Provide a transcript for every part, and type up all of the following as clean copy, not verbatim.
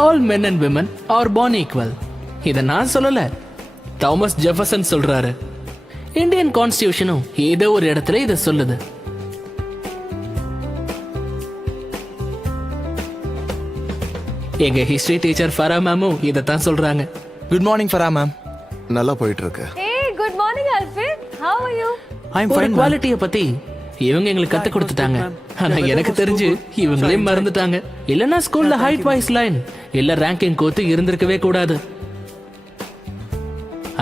All men and women are born equal. இத நான் சொல்லல, தாமஸ் ஜெஃபர்சன் சொல்றாரு. இந்தியன் கான்ஸ்டிடியூஷனும் ஏதோ ஒரு இடத்துல இத சொல்லுது. எங்க ஹிஸ்டரி டீச்சர் ஃபரா மேமும் இதத்தான் சொல்றாங்க. Good morning Farah ma'am. நல்லா போயிட்டு இருக்கு. Hey, good morning, Alfred. How are you? ஐ அம் ஒரு ஃபைன். குவாலிட்டியை பத்தி இவங்க எங்களுக்கு கத்து கொடுத்துட்டாங்க. ஆனா எனக்கு தெரிஞ்சு இவங்களே மறந்துட்டாங்க. இல்லனா ஸ்கூல்ல ஹைட் வைஸ் லைன் இல்ல ரேங்கிங் கோத்து இருந்திருக்கவே கூடாது.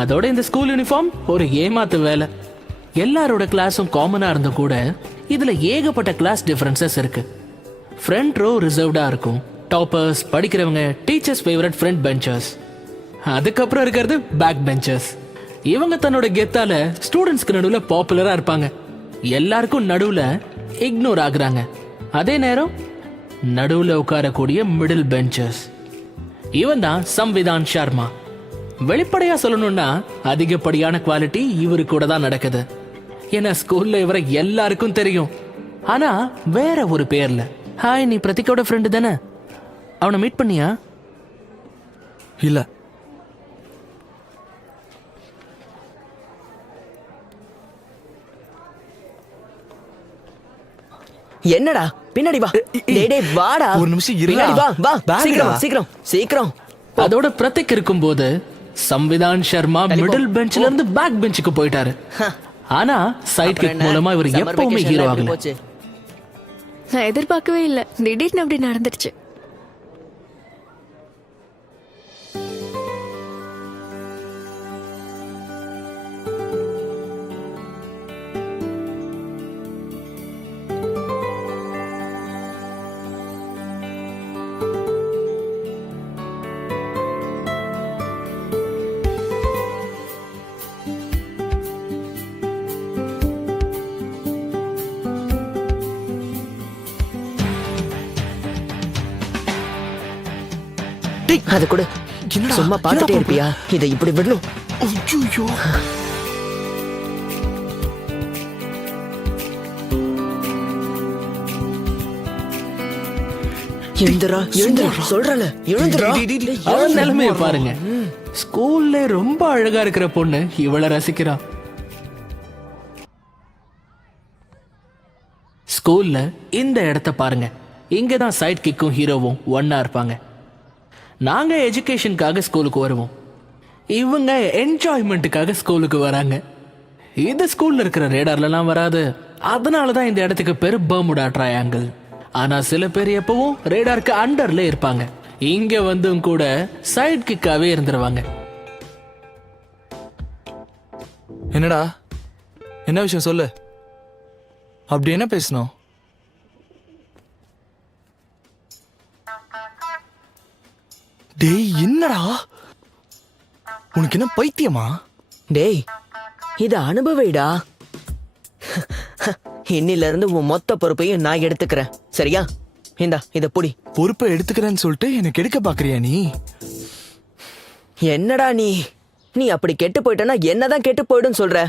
அதோட இந்த ஸ்கூல் யூனிஃபார்ம் ஒரு ஏமாத்து வேலை. எல்லாரோட கிளாஸும் காமனா இருந்த கூட இதுல ஏகப்பட்ட கிளாஸ் டிஃபரன்சஸ் இருக்கு. ஃப்ரண்ட் ரோ ரிசர்வ்டா இருக்கும். டாப்பர்ஸ், படிக்கிறவங்க, டீச்சர்ஸ் ஃபேவரட் ஃப்ரண்ட் பெஞ்சர்ஸ். அதுக்கப்புறம் இருக்கிறது பேக் பெஞ்சர்ஸ். இவங்க தன்னோட கெத்தால ஸ்டூடெண்ட்ஸ்க்கு நடுவுல பாப்புலரா இருப்பாங்க. எல்லாருக்கும் நடுவுல இக்னோர் ஆகுறாங்க. அதே நேரம் நடுவுல உட்காரக்கூடிய மிடில் பெஞ்சர்ஸ். இவன் தான் சம்விதான் சர்மா. வெளிப்படையா சொல்லணும்னா அதிகப்படியான குவாலிட்டி இவரு கூட தான் நடக்குது. ஏன்னா ஸ்கூல்ல இவரை எல்லாருக்கும் தெரியும். ஆனா வேற ஒரு பேர்ல. ஹாய், நீ பிரதீக்கோட ஃப்ரெண்டு தானே? அவனை மீட் பண்ணியா? இல்ல. என்னடா பின்னாடி வா. டேய் டேய் வாடா. ஒரு நிமிஷம் இருடா. பின்னாடி வா வா. பேக்டா. சீக்கிரம் சீக்கிரம் சீக்கிரம். அதோட பிரதீக் இருக்கும்போது சம்விதான் சர்மா மிடில் பெஞ்ச்ல இருந்து பேக் பெஞ்சுக்கு போயிட்டாரு. ஆனா சைட் கிக் மூலமா இவர் எப்பவுமே ஹீரோ ஆகல. நான் எதிர்பார்க்கவே இல்ல, திடீர்னு அப்படி நடந்துருச்சு. அது கூட சும்மா பார்த்துட்டே இருப்பியா? இதை இப்படி விடணும். ஐயோ. எழுந்துரா எழுந்துரா சொல்றல எழுந்துரா. அவன் நிலைமைய பாருங்க. ஸ்கூல்ல ரொம்ப அழகா இருக்கிற பொண்ணு இவளை ரசிக்கிறா. ஸ்கூல்ல இந்த இடத்த பாருங்க. இங்கதான் சைட் கிக்கும் ஹீரோவும் ஒன்னா இருப்பாங்க. நாங்க எஜுகேஷனுக்காக ஸ்கூலுக்கு வருவோம். இவங்க என்ஜாய்மெண்ட்டுக்காக ஸ்கூலுக்கு வராங்க. இது ஸ்கூல்ல இருக்கிற ரேடார்லாம் வராது. அதனாலதான் இந்த இடத்துக்கு பேரு பர்முடா ட்ரையாங்கிள். ஆனா சில பேர் எப்பவும் ரேடாருக்கு அண்டர்ல இருப்பாங்க. இங்க வந்தும் கூட சைட் கிக்காவே இருந்துருவாங்க. என்னடா, என்ன விஷயம் சொல்லு. அப்படி என்ன பேசணும்? டேய் என்னடா, உனக்கு என்ன பைத்தியமா? டேய் இது அனுபவிடா. இன்னில இருந்து உன் மொத்த பொறுப்பையும் நான் எடுத்துக்கிறேன், சரியா? இந்தா இத புடி. பொறுப்பை எடுத்துக்கிறேன்னு சொல்லிட்டு எனக்கு எடுக்க பாக்குறியா நீ? என்னடா நீ நீ அப்படி கெட்டு போயிட்டனா என்னதான் கெட்டு போயிடும் சொல்ற?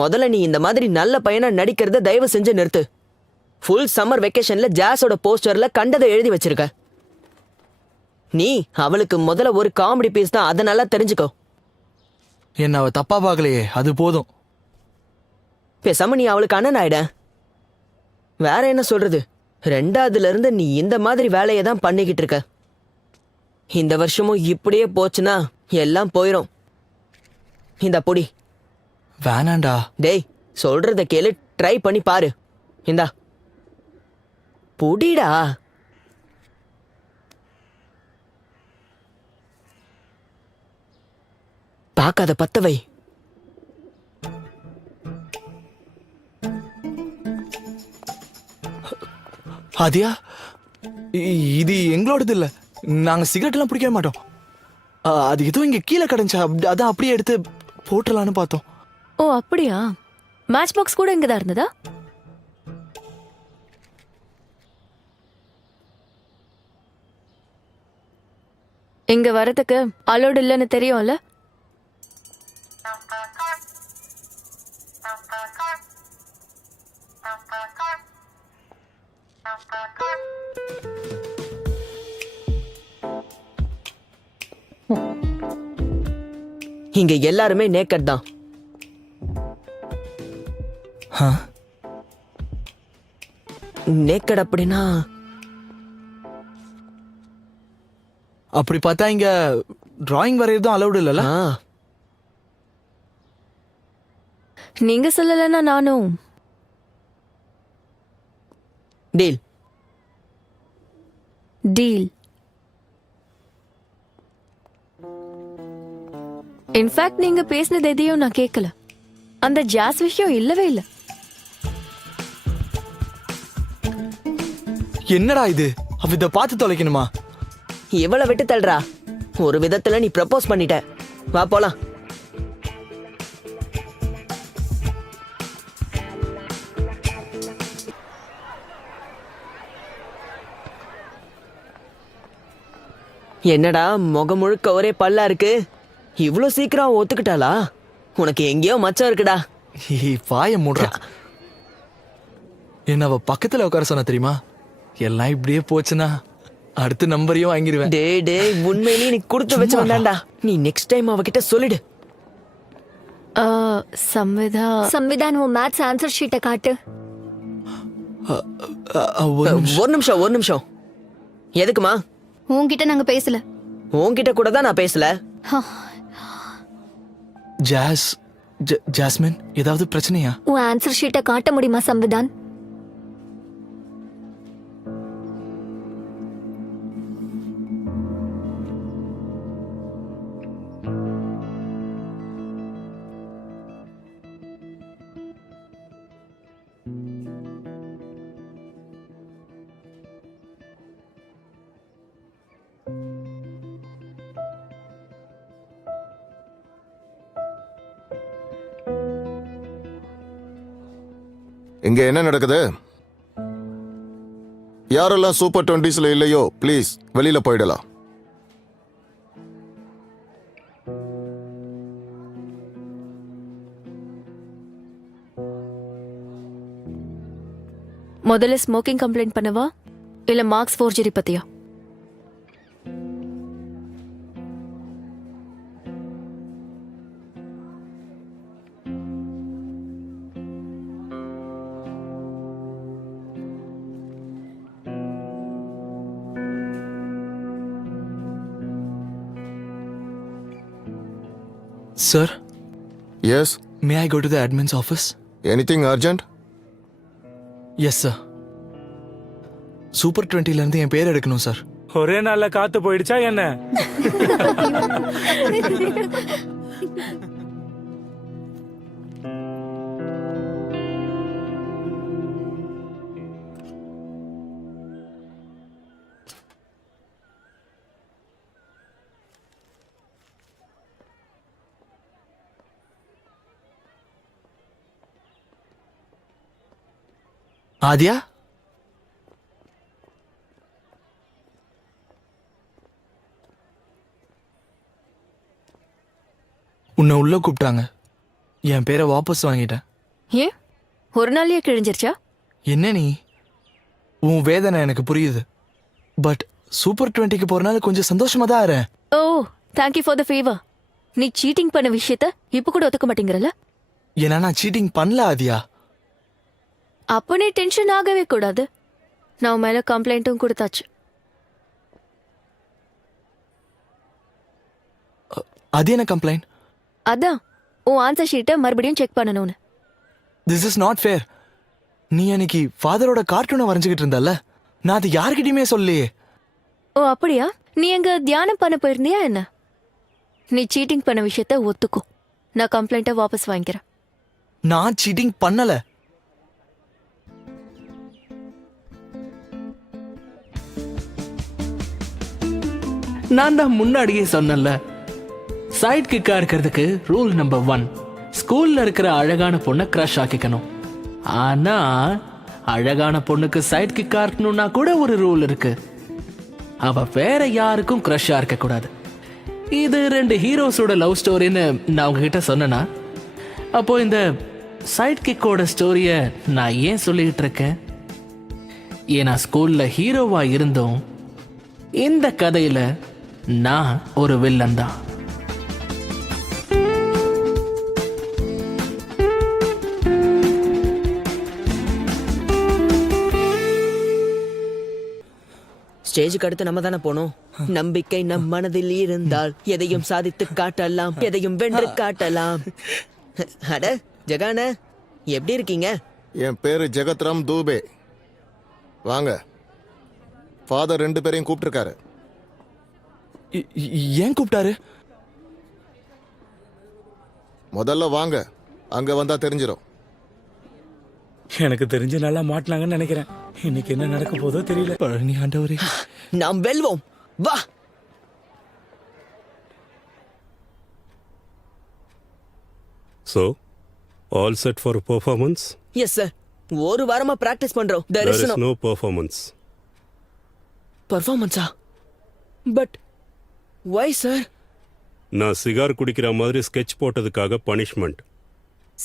முதல்ல நீ இந்த மாதிரி நல்ல பையனா நடிக்கிறத தயவு செஞ்சு நிறுத்து. ஃபுல் சம்மர் வெக்கேஷன்ல ஜாஸோட போஸ்டர்ல கண்டதை எழுதி வச்சிருக்க. நீ அவளுக்கு முதல்ல ஒரு காமெடி பீஸ் தான், அதை நல்லா தெரிஞ்சுக்கோ. என்ன அவ தப்பா பாக்கலையே, அது போதும். பேசாம நீ அவளுக்கு அண்ணன் ஆயிட. வேற என்ன சொல்றது? ரெண்டாவதுல இருந்து நீ இந்த மாதிரி வேலையை தான் பண்ணிக்கிட்டு இருக்க. இந்த வருஷமும் இப்படியே போச்சுன்னா எல்லாம் போயிரும். இந்த பொடி. வேணாண்டா. டேய் சொல்றத கேளு, ட்ரை பண்ணி பாரு. இந்தா புடிடா. பார்க்காத பத்த வை. அதியா, இது எங்களோடது இல்ல. நாங்க சிகரெட் எல்லாம் பிடிக்கவே மாட்டோம். அது எதுவும் இங்க கீழே கிடைச்சா, அதான் அப்படியே எடுத்து போட்டுடலான்னு பார்த்தோம். ஓ அப்படியா? மேட்ச் பாக்ஸ் கூட இங்கதான் இருந்ததா? இங்க வரதுக்கு அலோடு இல்லைன்னு தெரியும்ல? இங்க எல்லாருமே நேக்கட் தான். ஆ? நேக்கட் அப்படின்னா அப்படி பார்த்தா இங்க டிராயிங் வரையறதும் அலௌடு இல்லைல்ல? ஆ, நீங்க சொல்லலைன்னா நானும். டீல். டீல். இன்ஃபேக்ட் நீங்க பேசினது எதையும் நான் கேட்கல. அந்த ஜாஸ் விஷயம் இல்லவே இல்ல. என்னடா இது? அவ இத பார்த்து தொலைக்கணுமா? இவ்வளவு விட்டு தள்ளுறா. ஒரு விதத்துல நீ ப்ரப்போஸ் பண்ணிட்ட. வா போலாம். என்னடா முகம் முழுக்க ஒரே பல்லா இருக்கு. இவ்ளோ சீக்கிரம் ஒத்துக்கிட்டாளா? உனக்கு எங்கேயோ மச்சம் இருக்குடா. வாய மூடுறா. என்ன அவ பக்கத்துல உட்கார சொன்ன தெரியுமா? எல்லாம் இப்படியே போச்சுன்னா அடுத்த நம்பரையும் வாங்கிடுவேன். டே உண்மையிலேயே நீ கொடுத்து வச்சு வந்தாண்டா. நீ நெக்ஸ்ட் டைம் அவகிட்ட சொல்லிடு. சம்விதா. சம்விதான் உன் மேத்ஸ் ஆன்சர் ஷீட்டை காட்டு. ஒரு நிமிஷம். ஒரு நிமிஷம். எதுக்குமா? உன்கிட்ட நாங்க பேசல. உன்கிட்ட கூட தான் நான் பேசல. ஜாஸ்மின், ஏதாவது பிரச்சனையா? உன் ஆன்சர் ஷீட்டை காட்ட முடியுமா சம்விதான்? இங்க என்ன நடக்குது? யாரெல்லாம் சூப்பர் 20ஸ்ல இல்லையோ ப்ளீஸ் வெளியில போயிடலாம். முதல்ல ஸ்மோக்கிங் கம்ப்ளைண்ட் பண்ணவா இல்ல மார்க்ஸ் ஃபோர்ஜரி பத்தியா? Sir, Yes, may I go to the admin's office? anything urgent? Yes, sir. Super 20ல இருந்து என் பேர் எடுக்கணும் சார். ஒரே நாள்ல காத்து போயிடுச்சா என்ன? ஆதியா, உன்னை உள்ள கூப்பிட்டாங்க. என் பேரை வாபஸ் வாங்கிட்டேன். ஏன் ஒரு நாள்லயே கிழிஞ்சிருச்சா? என்ன நீ? உன் வேதனை எனக்கு புரியுது. பட் சூப்பர் 20க்கு போறனால கொஞ்சம் சந்தோஷமா தான் இருக்கேன். ஓ, தேங்க்யூ ஃபார் த ஃபேவர். நீ சீட்டிங் பண்ண விஷயத்த இப்ப கூட ஒத்துக்க மாட்டேங்கிறல? ஏன்னா நான் சீட்டிங் பண்ணல ஆதியா. அப்ப நீ டென்ஷன் ஆகவே கூடாது. நான் மேல கம்ப்ளைண்ட்டும் கொடுத்தாச்சு. அது என்ன கம்ப்ளைண்ட்? அதான் உன் ஆன்சர் ஷீட்டை மறுபடியும் செக் பண்ணணும்னு. This is not fair. நீ அன்னைக்கு ஃபாதரோட கார்ட்டூனை வரைஞ்சுக்கிட்டு இருந்தல்ல, நான் அது யார்கிட்டயுமே சொல்லலையே. ஓ அப்படியா? நீ எங்க தியானம் பண்ண போயிருந்தியா என்ன? நீ சீட்டிங் பண்ண விஷயத்த ஒத்துக்கோ. நான் கம்ப்ளைண்ட்டை வாபஸ் வாங்கிக்கிறேன். நான் சீட்டிங் பண்ணல. நான் தான் முன்னாடியே சொன்னேன்ல, சைட் கிக்கா இருக்கிறதுக்கு ரூல் நம்பர் 1, ஸ்கூல்ல இருக்கிற அழகான பொண்ணை கிரஷ் ஆக்கிக்கணும். ஆனா அழகான பொண்ணுக்கு சைட் கிக்கா இருக்கணும்னா கூட ஒரு ரூல் இருக்கு. அவ வேற யாருக்கும் கிரஷ்ஷா இருக்க கூடாது. இது 2 ஹீரோஸோட லவ் ஸ்டோரின்னு நான் உங்ககிட்ட சொன்னேனா? அப்போ இந்த சைட் கிக்கோட ஸ்டோரிய நான் ஏன் சொல்லிட்டு இருக்கேன்? ஏன்னா ஸ்கூல்ல ஹீரோவா இருந்தோம், இந்த கதையில நான் ஒரு வில்லன் தான். ஸ்டேஜுக்கு அடுத்து நம்ம தானே போனோம். நம்பிக்கை நம் மனதில் இருந்தால் எதையும் சாதித்து காட்டலாம், எதையும் வென்று காட்டலாம். அட ஜெகான, எப்படி இருக்கீங்க? என் பேரு ஜெகத்ராம் தூபே. வாங்க. ஃபாதர் 2 பேரையும் கூப்பிட்டுருக்காரு. ஏன் கூப்பிட்டாரு? முதல்ல வாங்க, அங்க வந்தா தெரிஞ்சிடும். எனக்கு தெரிஞ்சு நல்லா மாட்டினாங்கன்னு நினைக்கிறேன். இன்னைக்கு என்ன நடக்க போதோ தெரியல. பழனி ஆண்டவரே, நாம் வெல்வோம். வா. So, all set for a performance? Yes sir. ஒரு வாரமா பிராக்டிஸ் பண்றோம். There is no performance. பர்ஃபார்மன்ஸா? But why sir? நான் சிகார் குடிக்கிற மாதிரி ஸ்கெட்ச் போட்டதுக்காக பனிஷ்மெண்ட்.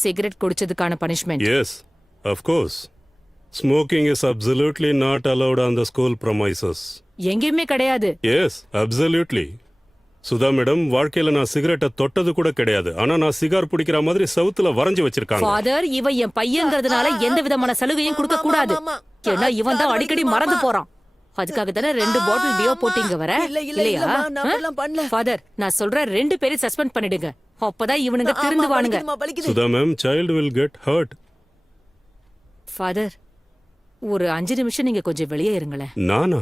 சிகரெட் குடிச்சதுக்கான punishment. Yes, of course. Smoking is absolutely not allowed on the school premises. எங்கேயுமே கிடையாது. Yes, absolutely. சுதா மேடம், வாழ்க்கையில நான் சிகரெட்டை தொட்டது கூட கிடையாது. ஆனா நான் சிகார் பிடிக்கிற மாதிரி செவுத்துல வரைஞ்சு வச்சிருக்காங்க. ஃபாதர், இவன் என் பையங்கிறதுனால எந்த விதமான சலுகையும் கொடுக்க கூடாது. ஏன்னா இவன் தான் அடிக்கடி மறந்து போறான். அதுக்காக தானே 2 பாட்டில் பியோ போட்டீங்க வர இல்லையா? ஃபாதர், நான் சொல்ற 2 பேரையும் சஸ்பெண்ட் பண்ணிடுங்க. அப்பதான் இவனுங்க திருந்துவானுங்க. Sudha ma'am, child will get hurt. Father, ஒரு 5 நிமிஷம் நீங்க கொஞ்சம் வெளியே இருங்களேன். நானா?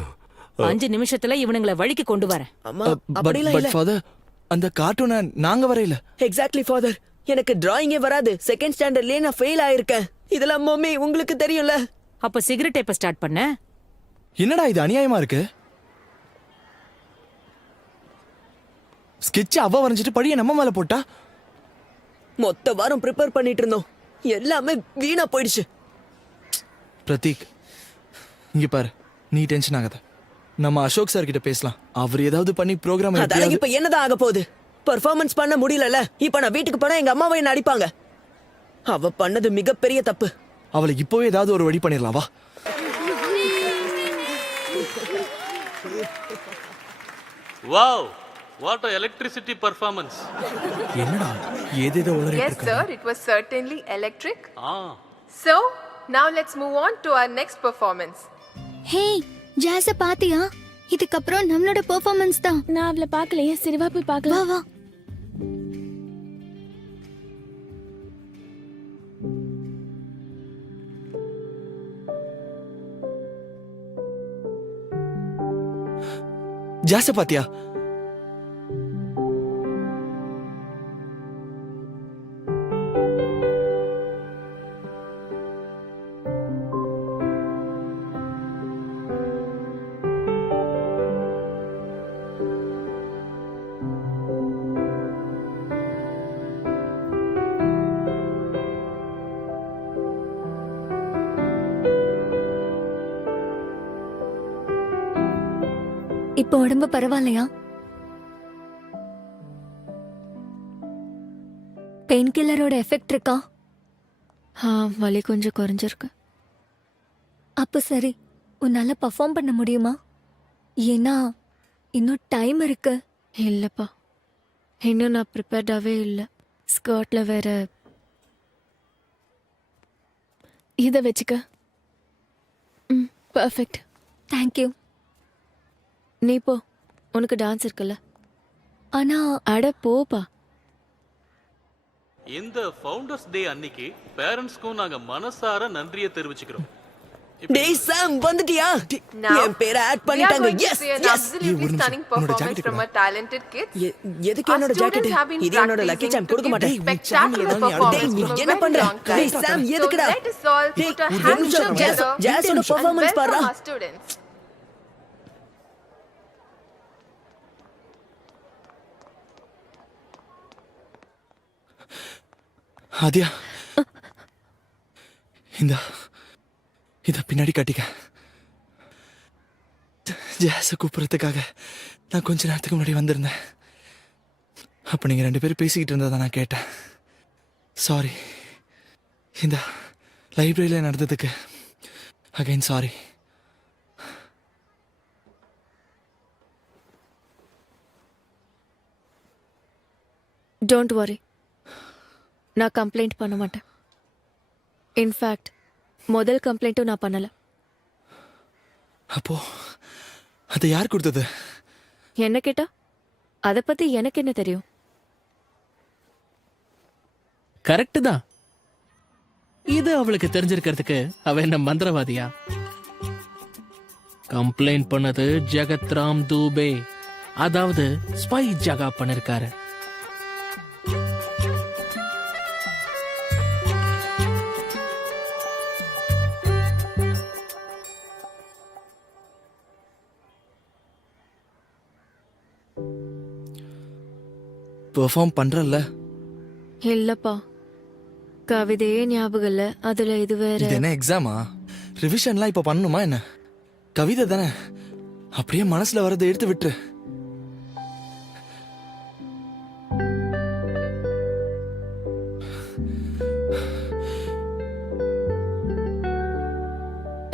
5 நிமிஷத்துல இவனுங்களை வழிக்கு கொண்டு வரேன். பட் ஃபாதர், அந்த கார்ட்டூனை நாங்க வரையில. Exactly father. எனக்கு டிராயிங்கே வராது. செகண்ட் ஸ்டாண்டர்ட்லயே நான் ஃபெயில் ஆயிருக்கேன். இதெல்லாம் மம்மி உங்களுக்கு தெரியும்ல. அப்ப சிகரெட் எப்ப ஸ்டார்ட் பண்ண? என்னடா இது அநியாயமா இருக்கு? ஸ்கெட்ச் அவ வரைஞ்சிட்டு படிய நம்ம மேல போட்டா. மொத்த வாரம் ப்ரிப்பேர் பண்ணிட்டு இருந்தோம். எல்லாமே வீணா போயிடுச்சு. பிரதீக், இங்க பாரு, நீ டென்ஷன் ஆகாத. நம்ம அசோக் சார் கிட்ட பேசலாம். அவர் ஏதாவது பண்ணி ப்ரோக்ராம். அதெல்லாம் இப்ப என்னதான் ஆக போகுது? பெர்ஃபார்மன்ஸ் பண்ண முடியலல. இப்ப நான் வீட்டுக்கு போனா எங்க அம்மாவை என்ன அடிப்பாங்க. அவ பண்ணது மிகப்பெரிய தப்பு. அவளை இப்போவே ஏதாவது ஒரு வழி பண்ணிடலாம். வா. Wow, what a electricity performance. என்னடா ஏதேதோ உளறிட்டு Yes, இருக்க. sir, it was certainly electric. Ah, So, now let's move on to our next performance. ஹே, ஜாஸ பாத்தியா? இதுக்கப்புறம் நம்மளோட பெர்ஃபார்மன்ஸ் தான். நான் அவளை பார்க்கலையே. சிறுவா போய் வா பார்க்கலாம். வா. ஜாஸ பாத்தியா? இப்போ உடம்பு பரவாயில்லையா? பெயின் கில்லரோட எஃபெக்ட் இருக்கா? வலி கொஞ்சம் குறைஞ்சிருக்கு. அப்ப சரி, உன்னால பர்ஃபார்ம் பண்ண முடியுமா? ஏன்னா இன்னும் டைம் இருக்கு. இல்லப்பா, இன்னும் நான் ப்ரிப்பேர்டாவே இல்லை. ஸ்கர்ட்ல வேற. இதை வச்சுக்க. பர்ஃபெக்ட். தேங்க்யூ. நீ போ, உனக்கு டான்ஸ் இருக்குல்ல. ஆனா அட போப்பா. இந்த ஃபவுண்டர்ஸ் டே அன்னைக்கு பேரண்ட்ஸ்க்கும் நாங்க மனசார நன்றியை தெரிவிச்சுக்கிறோம். டேய் சாம், வந்துட்டியா? Now, என் பேரை ஆட் we are பண்ணிட்டாங்க. going to எஸ் see an எஸ். absolutely stunning performance from our talented kids. எதுக்கு Our என்னோட ஜாக்கெட்? students have been இது என்னோட லக்கி practicing சாம். to கொடுக்க give மாட்டேன். spectacular டேய், performance நீ from a என்ன very பண்ற? long டேய் time. சாம், So எதுக்குடா? let us all டேய், put our ஒரு hands நிமிஷம். together ஜாஸோட and பெர்ஃபார்மன்ஸ் welcome பாருடா. our students. ஆதியா, இந்த இத பின்னாடி கட்டிக்க. ஜாஸ கூப்பிடுறதுக்காக நான் கொஞ்ச நேரத்துக்கு முன்னாடி வந்திருந்தேன். அப்ப நீங்க 2 பேரும் பேசிக்கிட்டு இருந்ததை நான் கேட்டேன். சாரி. இந்த லைப்ரரியில நடந்ததுக்கு அகைன் சாரி. டோன்ட் வரி, நான் கம்ப்ளைண்ட் பண்ண மாட்டேன். இன்ஃபேக்ட் முதல் கம்ப்ளைண்ட்டும் நான் பண்ணல. அப்போ அதை யார் கொடுத்தது? என்ன கேட்டா அத பத்தி எனக்கு என்ன தெரியும்? கரெக்ட் தான். இது அவளுக்கு தெரிஞ்சிருக்கிறதுக்கு அவ என்ன மந்திரவாதியா? கம்ப்ளைண்ட் பண்ணது ஜெகத்ராம் தூபே, அதாவது ஸ்பை ஜகா பண்ணிருக்காரு. பெர்ஃபார்ம் பண்றல்ல? இல்லப்பா, கவிதையே ஞாபகம் இல்ல, அதுல இது வேற. இது என்ன எக்ஸாமா? ரிவிஷன்லாம் இப்ப பண்ணணுமா என்ன? கவிதை தானே, அப்படியே மனசுல வரதை எடுத்து விட்டுரு.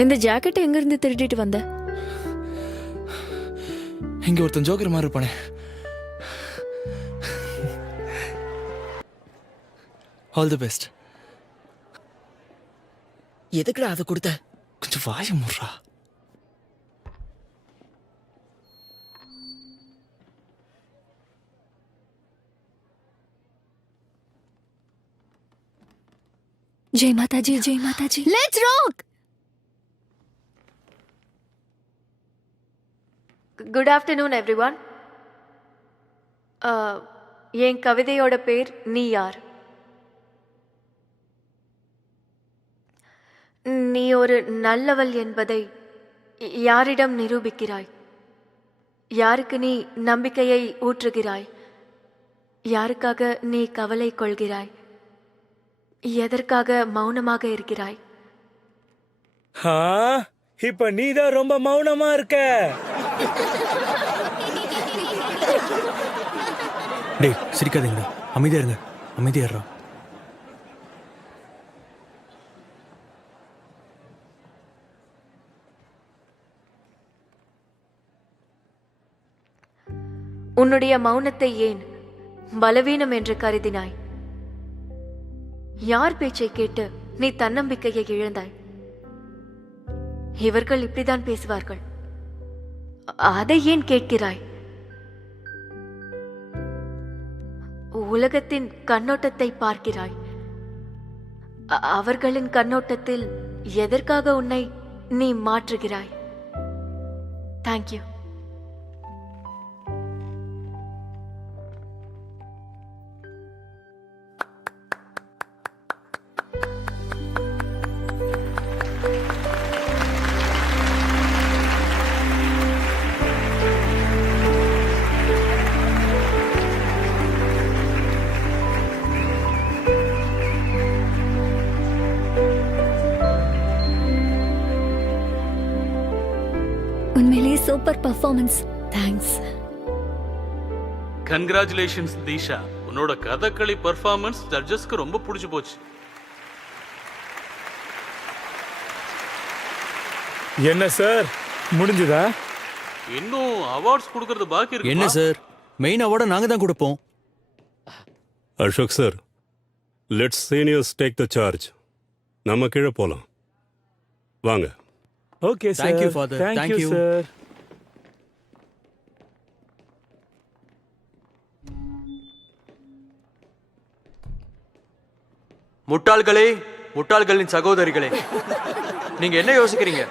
இந்த ஜாக்கெட் எங்க இருந்து திருடிட்டு வந்த? இங்க ஒருத்தன் ஜோக்கர் மாதிரி இருப்பானே. All the best. எதுக்குடா அதை கொடுத்த? கொஞ்சம் வாய முறா. Jai Mataji, Jai Mataji. Let's rock. Good afternoon everyone. என் கவிதையோட பேர் நீ யார். நீ ஒரு நல்லவள் என்பதை யாரிடம் நிரூபிக்கிறாய்? யாருக்கு நீ நம்பிக்கையை ஊற்றுகிறாய்? யாருக்காக நீ கவலை கொள்கிறாய்? எதற்காக மௌனமாக இருக்கிறாய்? இப்ப நீதான் ரொம்ப மௌனமா இருக்க. டேய் சிரிக்காதீங்கடா, அமைதியா இருங்க, அமைதியா இருடா. உன்னுடைய மௌனத்தை ஏன் பலவீனம் என்று கருதினாய்? யார் பேச்சை கேட்டு நீ தன்னம்பிக்கையை இழந்தாய்? இவர்கள் இப்படிதான் பேசுவார்கள், அதை ஏன் கேட்கிறாய்? உலகத்தின் கண்ணோட்டத்தை பார்க்கிறாய். அவர்களின் கண்ணோட்டத்தில் எதற்காக உன்னை நீ மாற்றுகிறாய்? தேங்க்யூ. உண்மையிலேயே super performance. Thanks. Congratulations Disha, உன்னோட கதகளி பெர்ஃபார்மன்ஸ் ஜட்ஜஸ்க்கு ரொம்ப பிடிச்சு போச்சு. என்ன சார், முடிஞ்சுதா? இன்னும் அவார்ட்ஸ் கொடுக்கறது பாக்கி இருக்கு. என்ன சார், மெயின் அவார்டை நாங்க தான் கொடுப்போம். Ashok sir, let's seniors take the charge. நம்ம கீழே போலாம், வாங்க. Okay sir. Thank you, Father. Thank Thank you, you. Sir. முட்டாள்களே, முட்டாள்களின் சகோதரிகளே, நீங்க என்ன யோசிக்கிறீங்க?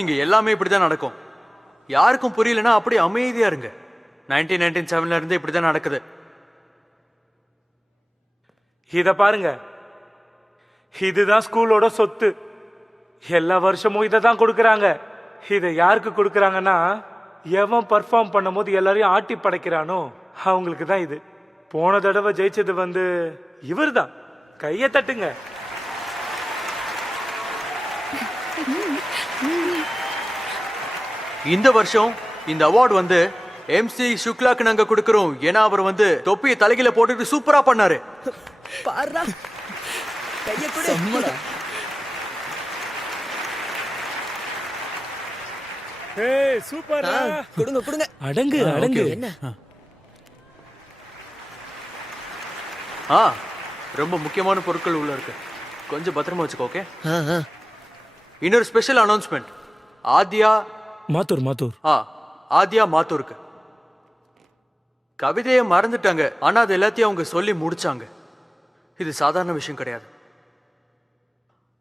இங்க எல்லாமே இப்படிதான் நடக்கும். யாருக்கும் புரியலன்னா அப்படி அமைதியா இருங்க. 1997ல இருந்து இப்படிதான் நடக்குது. இத பாருங்க, இதுதான் ஸ்கூலோட சொத்து. எல்லா வருஷமும் இதை தான் கொடுக்கறாங்க. இதை யாருக்கு கொடுக்கறாங்கன்னா, எவன் பர்ஃபார்ம் பண்ணும்போது எல்லாரையும் ஆட்டி படைக்கிறானோ அவங்களுக்கு தான் இது. போன தடவை ஜெயிச்சது இவர் தான். கையை தட்டுங்க. இந்த வருஷம் இந்த அவார்டு MC சுக்லாக்கு நாங்க கொடுக்கறோம். ஏன்னா அவர் தொப்பியை தலையில போட்டுட்டு சூப்பரா பண்ணாரு. பாருடா, கையை கொடு. ஏய் சூப்பரா, கொடுங்க கொடுங்க. அடங்கு அடங்கு. என்ன? ரொம்ப முக்கியமான பொருட்கள் உள்ள இருக்கு, கொஞ்சம் பத்திரமா வச்சுக்கோ. ஓகே. ஆ, ஆ. இன்னொரு ஸ்பெஷல் அனௌன்ஸ்மெண்ட். ஆத்யா மாத்தூர் மாத்தூர் ஆதியா மாத்தூருக்கு. கவிதையை மறந்துட்டாங்க, ஆனா அது எல்லாத்தையும் அவங்க சொல்லி முடிச்சாங்க. இது சாதாரண விஷயம் கிடையாது.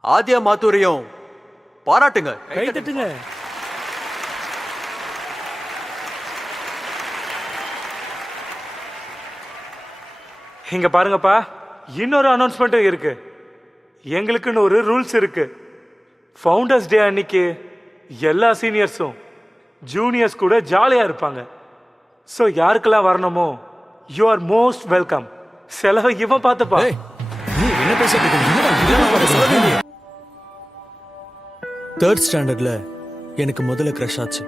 ஆதியா மாத்தூரையும் பாராட்டுங்க. கை தட்டுங்க. இங்க பாருங்கப்பா, இன்னொரு அனௌன்ஸ்மெண்ட் இருக்கு. எங்களுக்குன்னு ஒரு ரூல்ஸ் இருக்கு. ஃபவுண்டர்ஸ் டே அன்னைக்கு எல்லா சீனியர்ஸும் ஜூனியர்ஸ் கூட ஜாலியா இருப்பாங்க. ஸோ யாருக்கெல்லாம் வரணுமோ யூ ஆர் மோஸ்ட் வெல்கம். செலவு இவன் பார்த்துப்பா. நீ என்ன பேசிட்டு இருக்க? 3rd ஸ்டாண்டர்ட்ல எனக்கு முதல்ல க்ரஷ் ஆச்சு.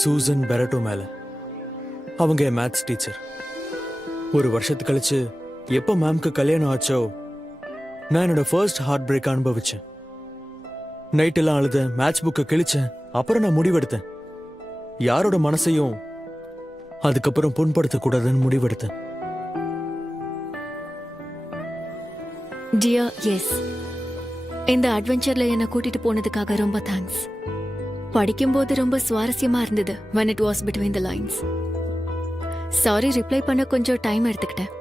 சூசன் பெரட்டோ மேல. அவங்க என் மேத்ஸ் டீச்சர். ஒரு வருஷத்துக்கு கழிச்சு எப்போ மேம்க்கு கல்யாணம் ஆச்சோ நான் என்னோட ஃபர்ஸ்ட் ஹார்ட் பிரேக் அனுபவிச்சேன். நைட் எல்லாம் அழுதேன், மேட்ச் புக்கை கிழிச்சேன். அப்புறம் நான் முடிவெடுத்தேன், யாரோட மனசையும் அதுக்கப்புறம் புண்படுத்த கூடாதுன்னு முடிவெடுத்தேன். டியர் எஸ், இந்த அட்வென்ச்சர்ல என்னை கூட்டிட்டு போனதுக்காக ரொம்ப தேங்க்ஸ். படிக்கும்போது ரொம்ப சுவாரஸ்யமா இருந்தது. when it was between the lines. Sorry reply பண்ண கொஞ்சம் டைம் எடுத்துக்கிட்டேன்,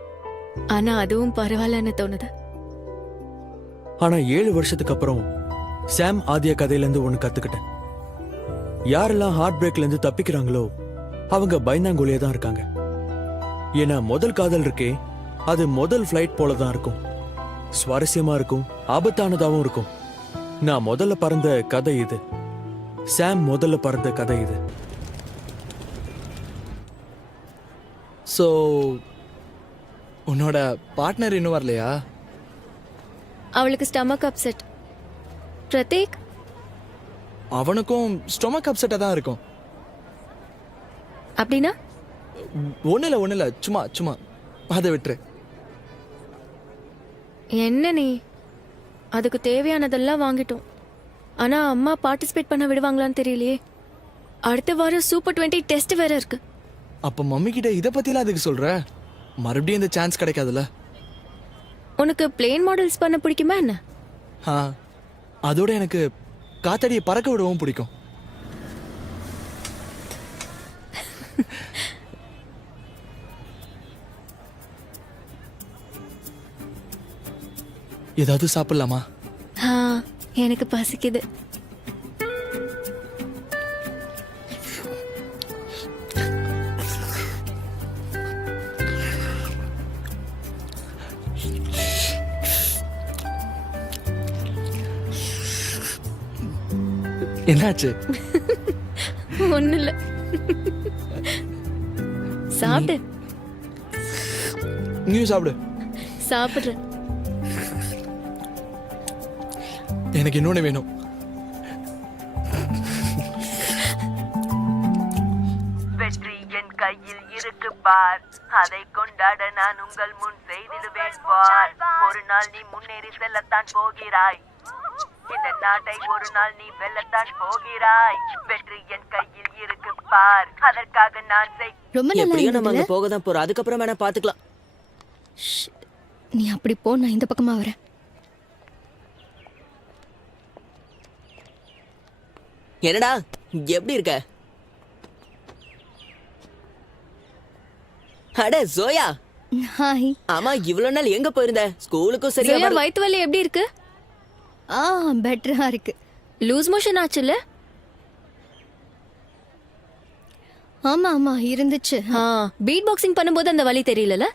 ஆனா அதுவும் பரவாயில்லன்னு தோணுது. ஆனா 7 வருஷத்துக்கு அப்புறம் சாம் ஆதியா கதையில இருந்து ஒண்ணு கத்துக்கிட்டேன். யாரெல்லாம் ஹார்ட் பிரேக்ல இருந்து தப்பிக்கிறாங்களோ அவங்க பயந்தாங்கோலியா தான் இருக்காங்க. ஏன்னா முதல் காதல் இருக்கே, அது முதல் ஃபிளைட் போல தான் இருக்கும். சுவாரஸ்யமா இருக்கும், ஆபத்தானதாவும் இருக்கும். நான் முதல்ல பறந்த கதை இது. சாம் முதல்ல பறந்த கதை இது. ஸோ உன்னோட பார்ட்னர் இன்னும் வரலையா? அவளுக்கு ஸ்டமக் அப்செட். பிரதீக், அவனுக்கும் ஸ்டொமக் அப்செட்டாக தான் இருக்கும். அப்படின்னா ஒன்றும் இல்லை, சும்மா சும்மா அதை விட்டுரு. என்ன நீ? அதுக்கு தேவையானதெல்லாம் வாங்கிட்டோம், ஆனா அம்மா பார்ட்டிசிபேட் பண்ண விடுவாங்களான்னு தெரியலையே. அடுத்த வாரம் சூப்பர் 20 டெஸ்ட் வேற இருக்கு. அப்போ மம்மி கிட்ட இதை பற்றிலாம் அதுக்கு சொல்கிற? மறுபடியும் இந்த சான்ஸ் கிடைக்காதுல்ல. உனக்கு பிளேன் மாடல்ஸ் பண்ண பிடிக்குமா என்ன? ஆ, அதோட எனக்கு காத்தடியை பறக்க விடவும் பிடிக்கும். ஏதாவது சாப்பிடலாமா? எனக்கு பசிக்குது. என்னாச்சு? ஒண்ணு இல்ல, சாப்பிடு. நீ சாப்பிடு. சாப்பிடுறேன். எனக்கு இன்னொன்னு வேணும். வெற்றி என் கையில் இருக்கு பார், அதை கொண்டாட நான் உங்கள் முன் செய்திடுவேன் பார். ஒரு நாள் நீ முன்னேறி செல்லத்தான் போகிறாய், இந்த நாட்டை ஒரு நாள் நீ வெல்லத்தான் போகிறாய். வெற்றி என் கையில் இருக்கு பார், அதற்காக நான் எப்படியும் நம்ம அங்க போக தான் போறோம். அதுக்கப்புறம் வேணா பாத்துக்கலாம். நீ அப்படி போ, நான் இந்த பக்கமா வரேன். என்னடா எப்படி இருக்க? அட ஜோயா. ஹாய். ஆமா, இவ்வளவு நாள் எங்க போயிருந்த? ஸ்கூலுக்கும் சரியா ஜோயா, வயித்து வலி எப்படி இருக்கு? பெட்டரா இருக்கு. லூஸ் மோஷன் ஆச்சுல்ல? ஆமா ஆமா இருந்துச்சு. பீட் பாக்ஸிங் பண்ணும்போது அந்த வலி தெரியலல?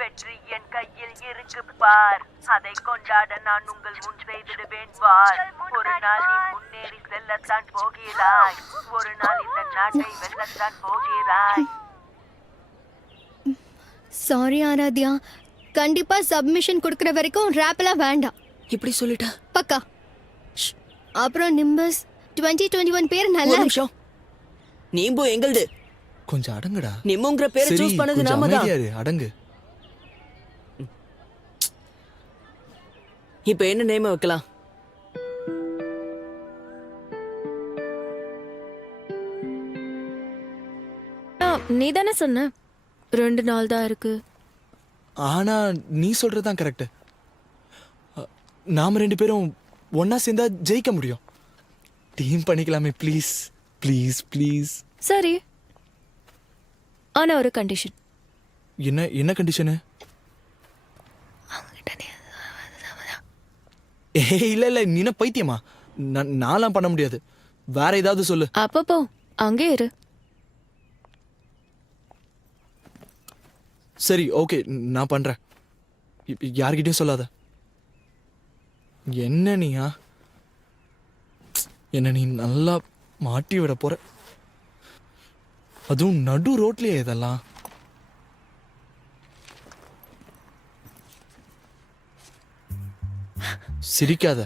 வெற்றி என் கையில் இருக்கு பார், அதை கொண்டாட நான் உங்கள் முன் செய்திடுவேன் பார். ஒரு நாள் நீ முன்னேறி செல்லத்தான் போகிறாய், ஒரு நாள் இந்த நாட்டை வெல்லத்தான் போகிறாய். சாரி ஆராத்யா, கண்டிப்பா சப்மிஷன் கொடுக்கற வரைக்கும் ரேப்லாம் வேண்டாம். இப்படி சொல்லிட்டா பக்கா. அப்புறம் நிம்பஸ் 2021 பேர் நல்ல நிமிஷம். நீம்பு எங்கள்து. கொஞ்சம் அடங்குடா. நிம்முங்கிற பேரை சூஸ் பண்ணது நாம தான். அடங்கு. இப்போ என்ன நேம் வைக்கலாம்? நீ தானே சொன்ன 2 நாள் தான் இருக்கு. ஆனா நீ சொல்றதுதான் கரெக்ட். நாம 2 பேரும் ஒன்னா சேர்ந்தா ஜெயிக்க முடியும். டீம் பண்ணிக்கலாமே ப்ளீஸ் ப்ளீஸ் ப்ளீஸ். சரி, ஆனா ஒரு கண்டிஷன். என்ன கண்டிஷனு? இல்ல நீ என்ன பைத்தியமா? நான்லாம் பண்ண முடியாது. வேற ஏதாவது சொல்லு. அப்பப்போ அங்கே இரு. சரி ஓகே, நான் பண்றேன். யார்கிட்டயும் சொல்லாத. என்ன நீ நல்லா மாட்டி விட போற. அதுவும் நடு ரோட்லயே இதெல்லாம். சிரிக்காத.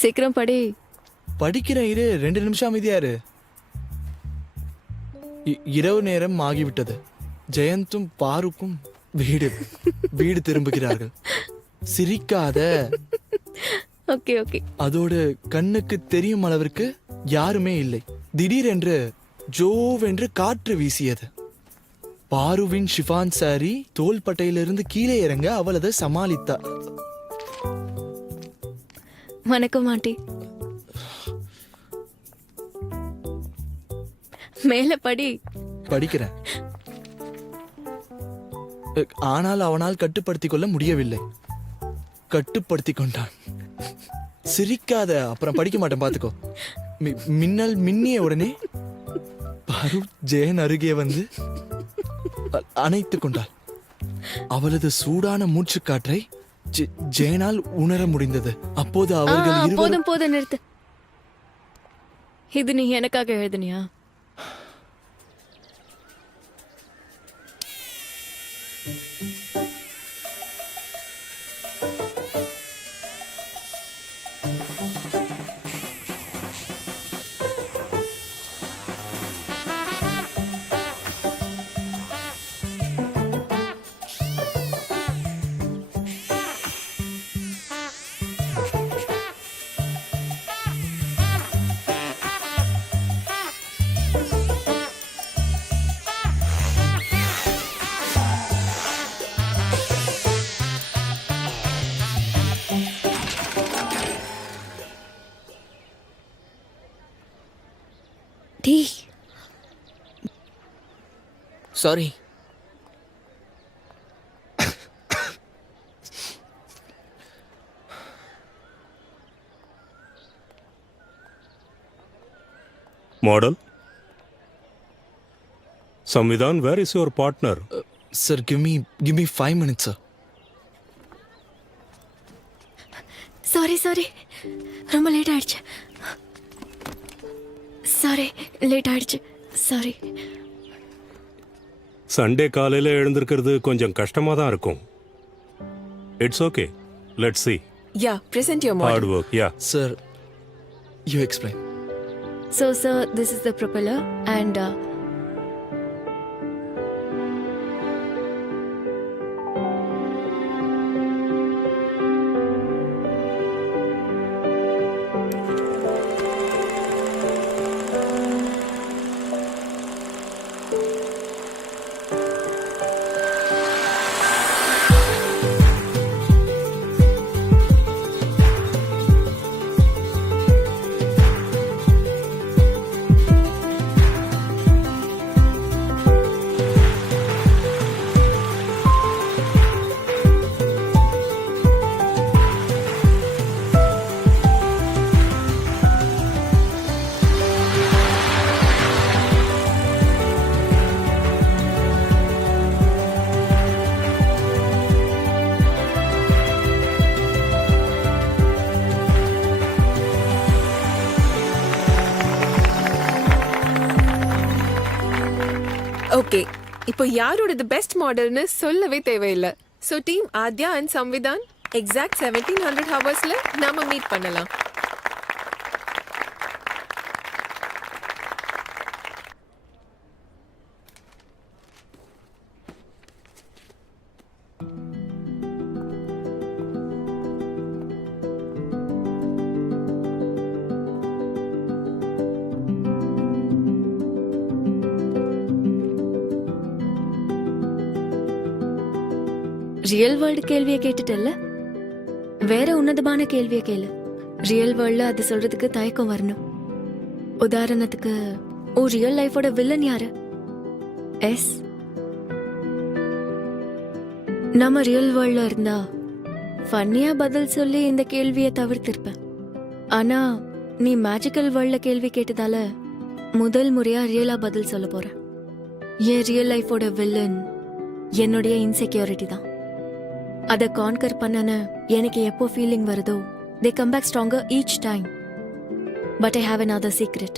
சீக்கிரம் படி. படிக்கிறேன், இரு 2 நிமிஷம் அமைதியா இரு. இரவு நேரம் ஆகிவிட்டது. ஜெயந்தும் பாருக்கும் வீடு திரும்புகிறார்கள். சிரிக்காத. Okay okay. அதோடு கண்ணுக்கு தெரியும் அளவிற்கு யாருமே இல்லை. திடீரென்று ஜோவென்று காற்று வீசியது. பாருவின் ஷிஃபான் சாரி தோள்பட்டையிலிருந்து கீழே இறங்க அவள் அதை சமாளித்தார். வணக்கம் ஆண்டி. மேல படி. படிக்கிறேன். ஆனால் அவனால் கட்டுப்படுத்திக் கொள்ள முடியவில்லை. கட்டுப்படுத்திக் கொண்டான். சிரிக்காத, அப்புறம் படிக்க மாட்டேன் பாத்துக்கோ. மின்னல் மின்னிய உடனே பாரு ஜெயன் அருகே வந்து அணைத்துக் கொண்டாள். அவளது சூடான மூச்சுக்காற்றை ஜெயனால் உணர முடிந்தது. அப்போது அவர்கள் இருவரும் போதும் நிறுத்து. இது நீ எனக்காக எழுதுனியா? Sorry. Model Samvidhan, where is your partner? Sir, give me 5 minutes, sir. Sorry ரொம்ப லேட் ஆயிடுச்சு. சாரி. சண்டே காலையில எழுந்திருக்கிறது கொஞ்சம் கஷ்டமா தான் இருக்கும். It's okay, let's see. Yeah, present your model. Hard work, yeah. Sir, you explain. So sir, this is the propeller and okay, இப்போ யாரோட பெஸ்ட் மாடல்னு சொல்லவே தேவையில்லை. So team Aadya and Samvidhan exact 1700 ஹவர்ஸ்ல நாம மீட் பண்ணலாம். ரியல் வேர்ல்டு கேள்வியை கேட்டுட்டல்ல, வேற உன்னதமான கேள்வியை கேளு. ரியல் வேர்ல்ட்ல அது சொல்றதுக்கு தயக்கம் வரணும். உதாரணத்துக்கு உன் ரியல் லைஃபோட வில்லன் யாரு? எஸ். நம்ம ரியல் வேர்ல்ட்ல இருந்தா ஃபன்னியா பதில் சொல்லி இந்த கேள்வியை தவிர்த்திருப்பேன். ஆனா நீ மேஜிக்கல் வேர்ல்ட்ல கேள்வி கேட்டதால முதல் முறையா ரியலா பதில் சொல்ல போறேன். என் ரியல் லைஃபோட வில்லன் என்னுடைய இன்செக்யூரிட்டி தான். அதை கான்கர் பண்ணன எனக்கு எப்போ ஃபீலிங் வருதோ they come back stronger each time. But I have another secret.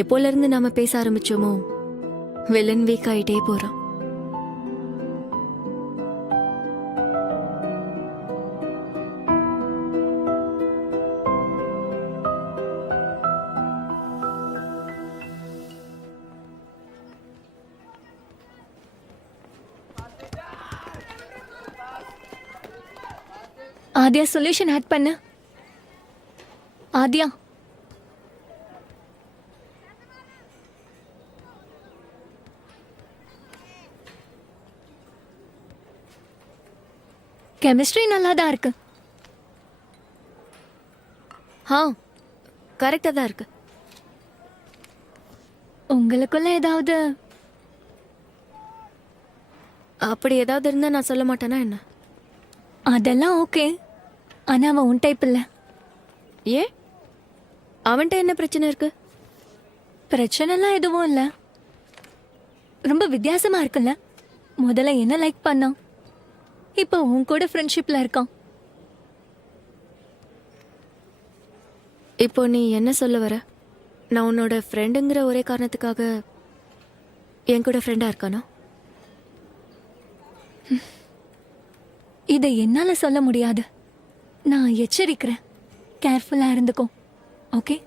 எப்போல இருந்து நாம பேச ஆரம்பிச்சோமோ வில்லன் வீக் ஆயிட்டே போறோம். ஆத்யா சொல்யூஷன் ஆட் பண்ணு. ஆத்யா கெமிஸ்ட்ரி நல்லா தான் இருக்கு. கரெக்டா தான் இருக்கு. உங்களுக்குள்ள ஏதாவது அப்படி ஏதாவது இருந்தா நான் சொல்ல மாட்டேனா என்ன? அதெல்லாம் ஓகே. ஆனா அவன் உன் டைப் இல்ல. ஏன்? அவன்கிட்ட என்ன பிரச்சனை இருக்கு? பிரச்சனைலாம் எதுவும் இல்ல. ரொம்ப வித்தியாசமா இருக்குல்ல. முதல்ல என்ன லைக் பண்ணான், இப்போ உன் கூட ஃப்ரெண்ட்ஷிப்ல இருக்கான். இப்போ நீ என்ன சொல்ல வர? நான் உன்னோட ஃப்ரெண்டுங்கிற ஒரே காரணத்துக்காக என் கூட ஃப்ரெண்டா இருக்கானா? இதை என்னால சொல்ல முடியாது. நான் எச்சரிக்கிறேன். கேர்ஃபுல்லா இருந்துக்கோ. Okay?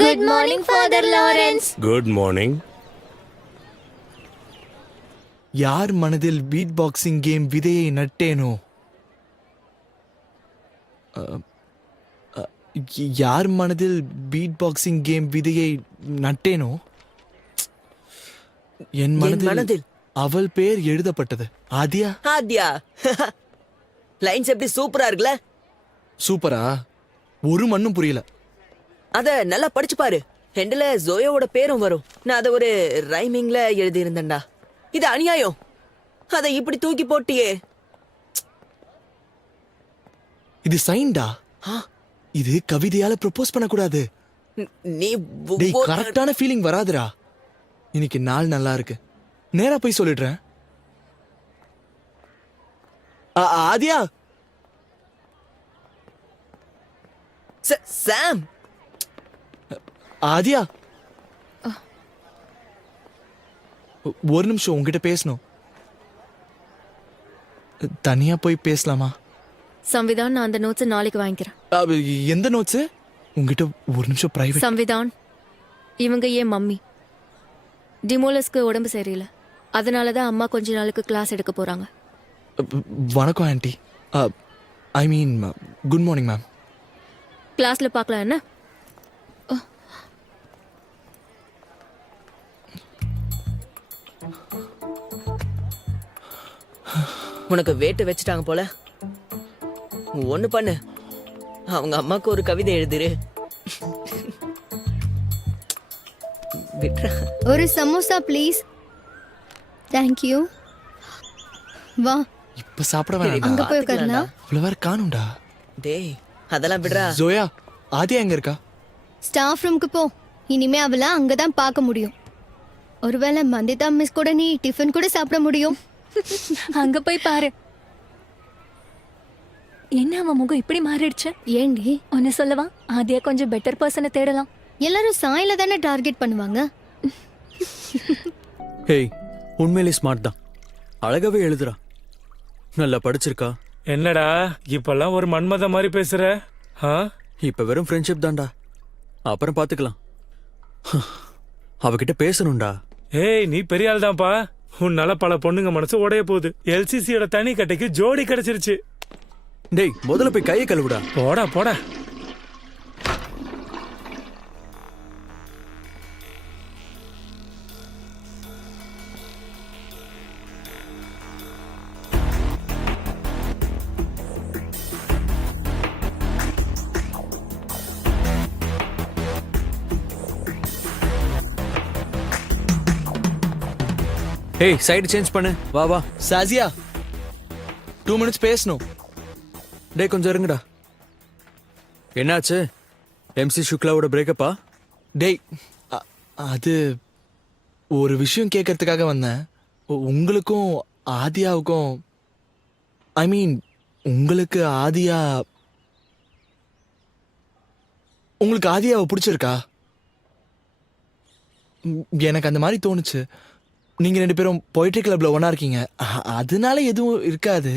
Good morning, Father Lawrence. Good morning. யார் மனதில் பீட் பாக்ஸிங் கேம் விதையை நட்டேனோ, யார் மனதில் பீட் பாக்ஸிங் கேம் விதையை நட்டேனோ, என் மனதில் அவள் பெயர் எழுதப்பட்டது. ஆதியா. ஆத்யா. லைன்ஸ் எப்படி சூப்பரா இருக்குல்ல? சூப்பரா? ஒரு மண்ணும் புரியல. அத நல்லா படிச்சு பாரு. ஹெண்டில் ஜோயோவோட பேரும் வரும். நான் அதை ஒரு ரைமிங்ல எழுதி இருந்தேன்டா. இது அநியாயம். அதை இப்படி தூக்கி போட்டியே. இது சைன்டா. இது கவிதையால ப்ரொபோஸ் பண்ணக்கூடாது. நீ கரெக்டான ஃபீலிங் வராதுடா. இன்னைக்கு நாள் நல்லா இருக்கு. நேரா போய் சொல்லிடுறேன். ஆதியா. சாம். ஆதியா, ஒரு நிமிஷம் உங்ககிட்ட பேசணும். தனியா போய் பேசலாமா? சம்விதான், நான் அந்த நோட்ஸ் நாளைக்கு வாங்கிக்கிறேன். எந்த நோட்ஸ்? உங்ககிட்ட ஒரு நிமிஷம் பிரைவேட். சம்விதான், இவங்க ஏன் மம்மி டிமோலஸ்க்கு உடம்பு சரியில்லை. அதனால தான் அம்மா கொஞ்ச நாளுக்கு கிளாஸ் எடுக்க போறாங்க. வணக்கம் ஆண்டி. ஐ மீன் குட் மார்னிங் மேம். கிளாஸ்ல பார்க்கலாம் என்ன? உனக்கு வேட்டு வச்சுட்டாங்க போல. ஒண்ணு பண்ணு, அவங்க அம்மாக்கு ஒரு கவிதை எழுதிரு. ஒரு சமோசா ப்ளீஸ். தேங்க்யூ. வா, இப்ப சாப்பிட வேணாம். அங்க போய் உட்காரலாம். இவ்வளவு வேற காணும்டா. டேய், அதெல்லாம் விடுறா. ஜோயா, ஆதியா எங்க இருக்கா? ஸ்டாஃப் ரூமுக்கு போ. இனிமே அவளை அங்கதான் பார்க்க முடியும். ஒருவேளை மந்திதா மிஸ் கூட நீ டிஃபன் கூட சாப்பிட முடியும். அங்க போய் பாரு. என்ன அவன் முகம் இப்படி மாறிடுச்சு? ஏண்டி? ஒன்னு சொல்லவா? ஆதியா கொஞ்சம் பெட்டர் பர்சனை தேடலாம். எல்லாரும் சாயில தானே டார்கெட் பண்ணுவாங்க. ஹேய், உண்மையிலே ஸ்மார்ட் தான். அழகாவே எழுதுறா. நல்லா படிச்சிருக்கா. என்னடா இப்பெல்லாம் ஒரு மன்மத மாதிரி பேசுற? இப்ப வெறும் ஃப்ரெண்ட்ஷிப் தான்டா, அப்புறம் பாத்துக்கலாம். அவகிட்ட பேசணும்டா. ஏய், நீ பெரிய ஆள் தான்ப்பா. உன்னால பல பொண்ணுங்க மனசு உடைய போகுது. எல்சிசியோட தனி கட்டைக்கு ஜோடி கிடைச்சிருச்சு. டேய், முதல்ல போய் கையை கழுவுடா. போடா போடா. ஏய், சைடு சேஞ்ச் பண்ணு. வா வா. சாசியா 2 minutes பேசணும். டேய், கொஞ்சம் இருங்கடா. என்னாச்சு? MC சுக்லாவோட பிரேக்கப்பா? டேய், அது ஒரு விஷயம் கேட்கறதுக்காக வந்தேன். உங்களுக்கும் ஆதியாவுக்கும், ஐ மீன் உங்களுக்கு ஆதியாவை பிடிச்சிருக்கா? எனக்கு அந்த மாதிரி தோணுச்சு. நீங்க 2 பேரும் பொய்ட்ரி கிளப்ல ஒண்ணா இருக்கீங்க, அதனால எதுவும் இருக்காது.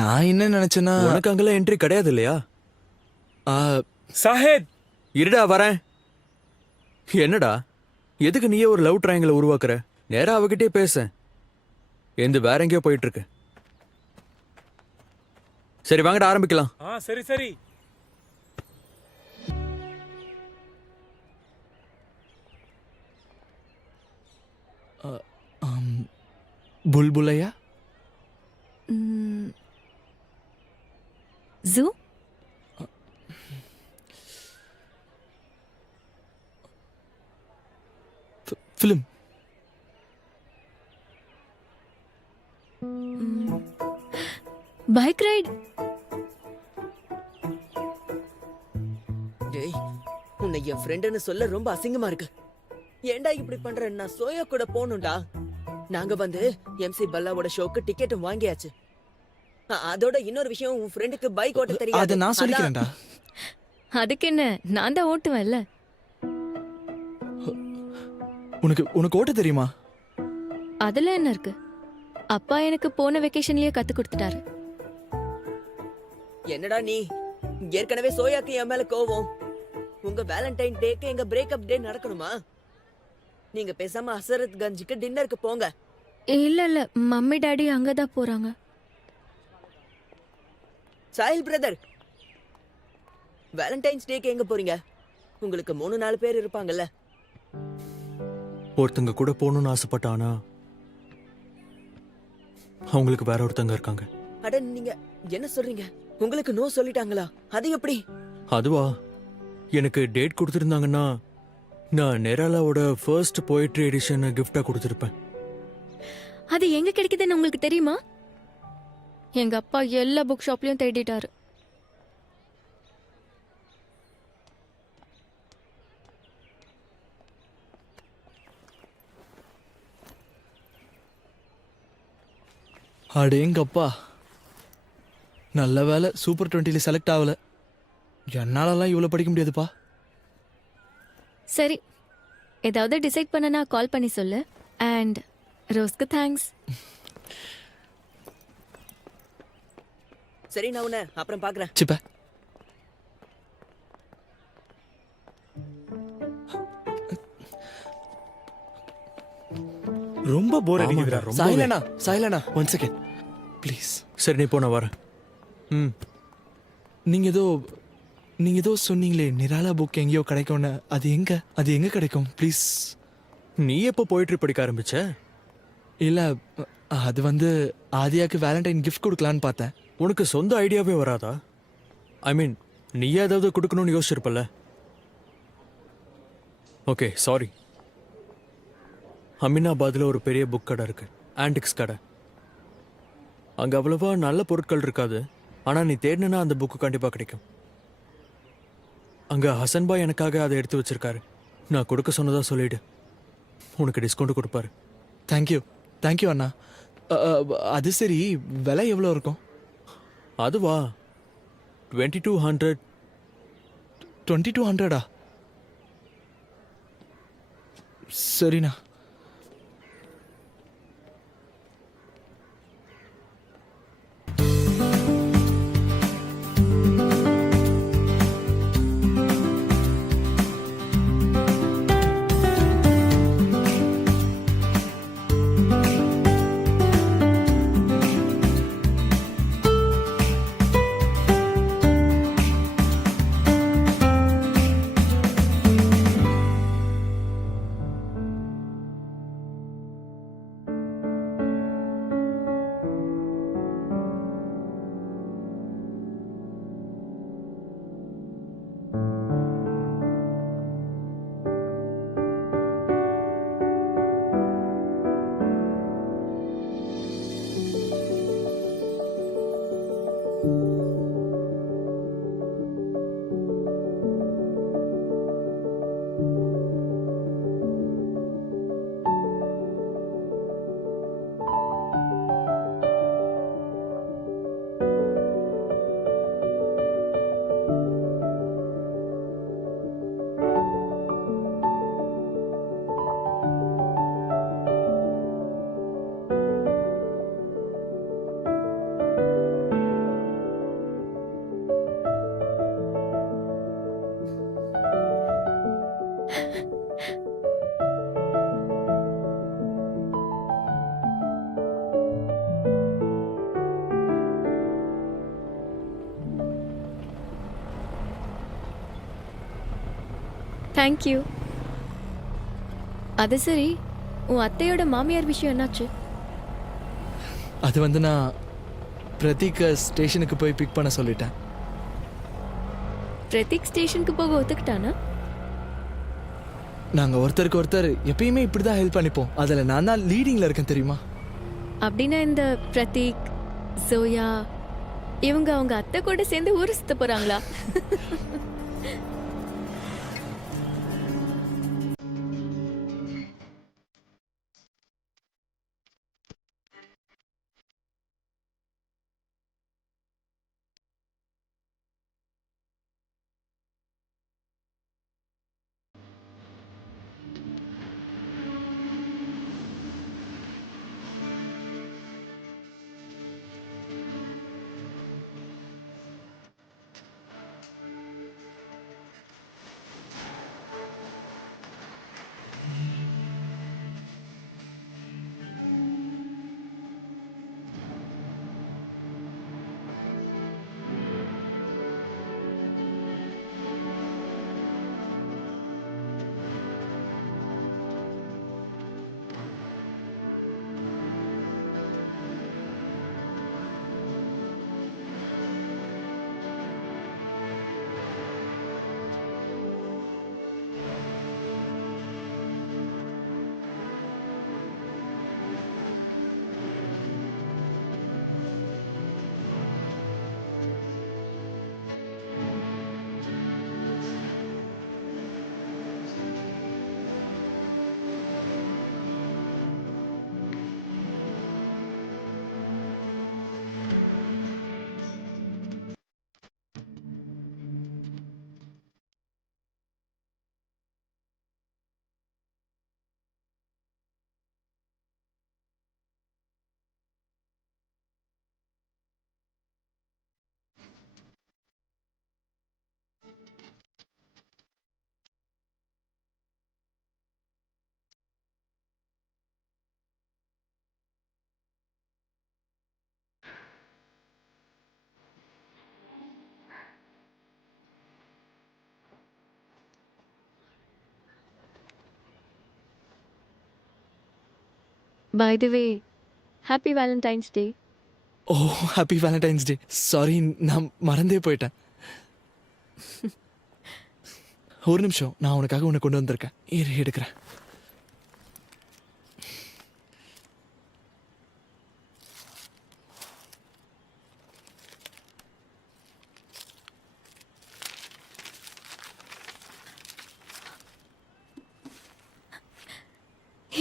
நான் என்ன நினைச்சேன்னா, உனக்கு அங்கெல்லாம் என்ட்ரி கிடையாது இல்லையா? சாஹேத், இருடா வரேன். என்னடா, எதுக்கு நீயே ஒரு லவ் ட்ரையாங்கிளை உருவாக்குற? நேரா அவகிட்டே பேச. எந்த வேற எங்கேயோ போயிட்டு இருக்கு. சரி, வாங்கடா ஆரம்பிக்கலாம். சரி சரி. புல்புலையா? ஜூ? ஃபிலிம். Bike ride. டேய், உன்னை என் ஃப்ரெண்டுன்னு சொல்ல ரொம்ப அசிங்கமா இருக்கு. ஏன்டா இப்படி பண்ற? நான் சோயா கூட போகணும்டா. நாங்க வந்து MC பல்லாவோட ஷோக்கு டிக்கெட்டும் வாங்கியாச்சு. அதோட இன்னொரு விஷயம், உன் ஃப்ரெண்டுக்கு பைக் ஓட்ட தெரியாது. அத நான் சொல்லிக்கிறேன்டா. அதுக்கு என்ன, நான் தான் ஓட்டுவேன்ல. உனக்கு ஓட்ட தெரியுமா? அதுல என்ன இருக்கு? அப்பா எனக்கு போன வெக்கேஷன்லயே கத்து கொடுத்துட்டாரு. என்னடா நீ, ஏற்கனவே சோயாக்கு என் மேல கோவம். உங்க வேலண்டைன் டேக்கு எங்க பிரேக்கப் டே நடக்கணுமா? நீங்க பேசாம ஹசரத் கஞ்சுக்கு டின்னருக்கு போங்க. இல்ல, மம்மி டாடி அங்கதான் போறாங்க. சாஹில் பிரதர், வேலண்டைன்ஸ் டேக்கு எங்க போறீங்க? உங்களுக்கு 3-4 பேர் இருப்பாங்கல்ல. ஒருத்தங்க கூட போகணும்னு ஆசைப்பட்டானா அவங்களுக்கு வேற ஒருத்தங்க இருக்காங்க. அட, நீங்க என்ன சொல்றீங்க? உங்களுக்கு நோ சொல்லிட்டாங்களா? அது எப்படி? அதுவா, எனக்கு டேட் கொடுத்துருந்தாங்கன்னா நான் நெராலாவோட ஃபர்ஸ்ட் போயட்ரி எடிஷன் கிஃப்டா கொடுத்துருப்பேன். அது எங்க கிடைக்குதுன்னு உங்களுக்கு தெரியுமா? எங்க அப்பா எல்லா புக் ஷாப்லயும் தேடிட்டாரு. அடேங்கப்பா, நல்ல வேலை சூப்பர் 20ல செலக்ட் ஆகல. என்னாலலாம் இவ்வளவு படிக்க முடியாதுப்பா. சரி, ஏதாவது டிசைட் பண்ணனா கால் பண்ணி சொல்லு. அண்ட் ரோஸ்க்கு தேங்க்ஸ். சரி, நான் உன்னை அப்புறம் பார்க்கறேன். சிப்ப. ரொம்ப போர் அடிக்குதுடா. சாயிலனா 1 செகண்ட் ப்ளீஸ். சரி, நீ போன வரேன். நீங்க ஏதோ சொன்னீங்களே, நிராலா புக் எங்கேயோ கிடைக்கும்னு. அது எங்க கிடைக்கும் ப்ளீஸ்? நீ எப்போ போயிட்ரி படிக்க ஆரம்பிச்ச? இல்ல, அது வந்து ஆதியாக்கு வேலண்டைன் கிஃப்ட் கொடுக்கலான்னு பார்த்தேன். உனக்கு சொந்த ஐடியாவே வராதா? ஐ மீன், நீ ஏதாவது கொடுக்கணும்னு யோசிச்சிருப்பல. Okay, sorry. அமினாபாத்ல ஒரு பெரிய புக் கடை இருக்கு, ஆன்டிக்ஸ் கடை. அங்க அவ்வளவா நல்ல பொருட்கள் இருக்காது. ஆனா நீ தேடினா அந்த புக்கு கண்டிப்பா கிடைக்கும். அங்க ஹசன் பாய் எனக்காக அதை எடுத்து வச்சிருக்காரு. நான் கொடுக்க சொன்னதா சொல்லிடு, உனக்கு டிஸ்கவுண்ட் கொடுப்பாரு. தேங்க்யூ அண்ணா. அது சரி, விலை எவ்வளோ இருக்கும்? அதுவா, 2200. 2200? சரிண்ணா. தேங்க்யூ. அது சரி, உன் அத்தையோட மாமியார் விஷயம் என்னாச்சு? அது வந்து நான் பிரதீக்கை ஸ்டேஷனுக்கு போய் பிக் பண்ண சொல்லிட்டேன். பிரதீக் ஸ்டேஷனுக்கு போக ஒத்துக்கிட்டானா? நாங்கள் ஒருத்தருக்கு ஒருத்தர் எப்பயுமே இப்படி தான் ஹெல்ப் பண்ணிப்போம். அதில் நான் தான் லீடிங்கில் இருக்கேன் தெரியுமா? அப்படின்னா இந்த பிரதீக், ஜோயா இவங்க அவங்க அத்தை கூட சேர்ந்து ஊர் சுத்த போறாங்களா? By the way, happy Valentine's Day. O, happy Valentine's day. Sorry, நான் மறந்தே போயிட்டேன். ஒரு நிமிஷம், நான் உனக்காக உன்னை கொண்டு வந்திருக்கேன். இரு, எடுக்கிறேன்.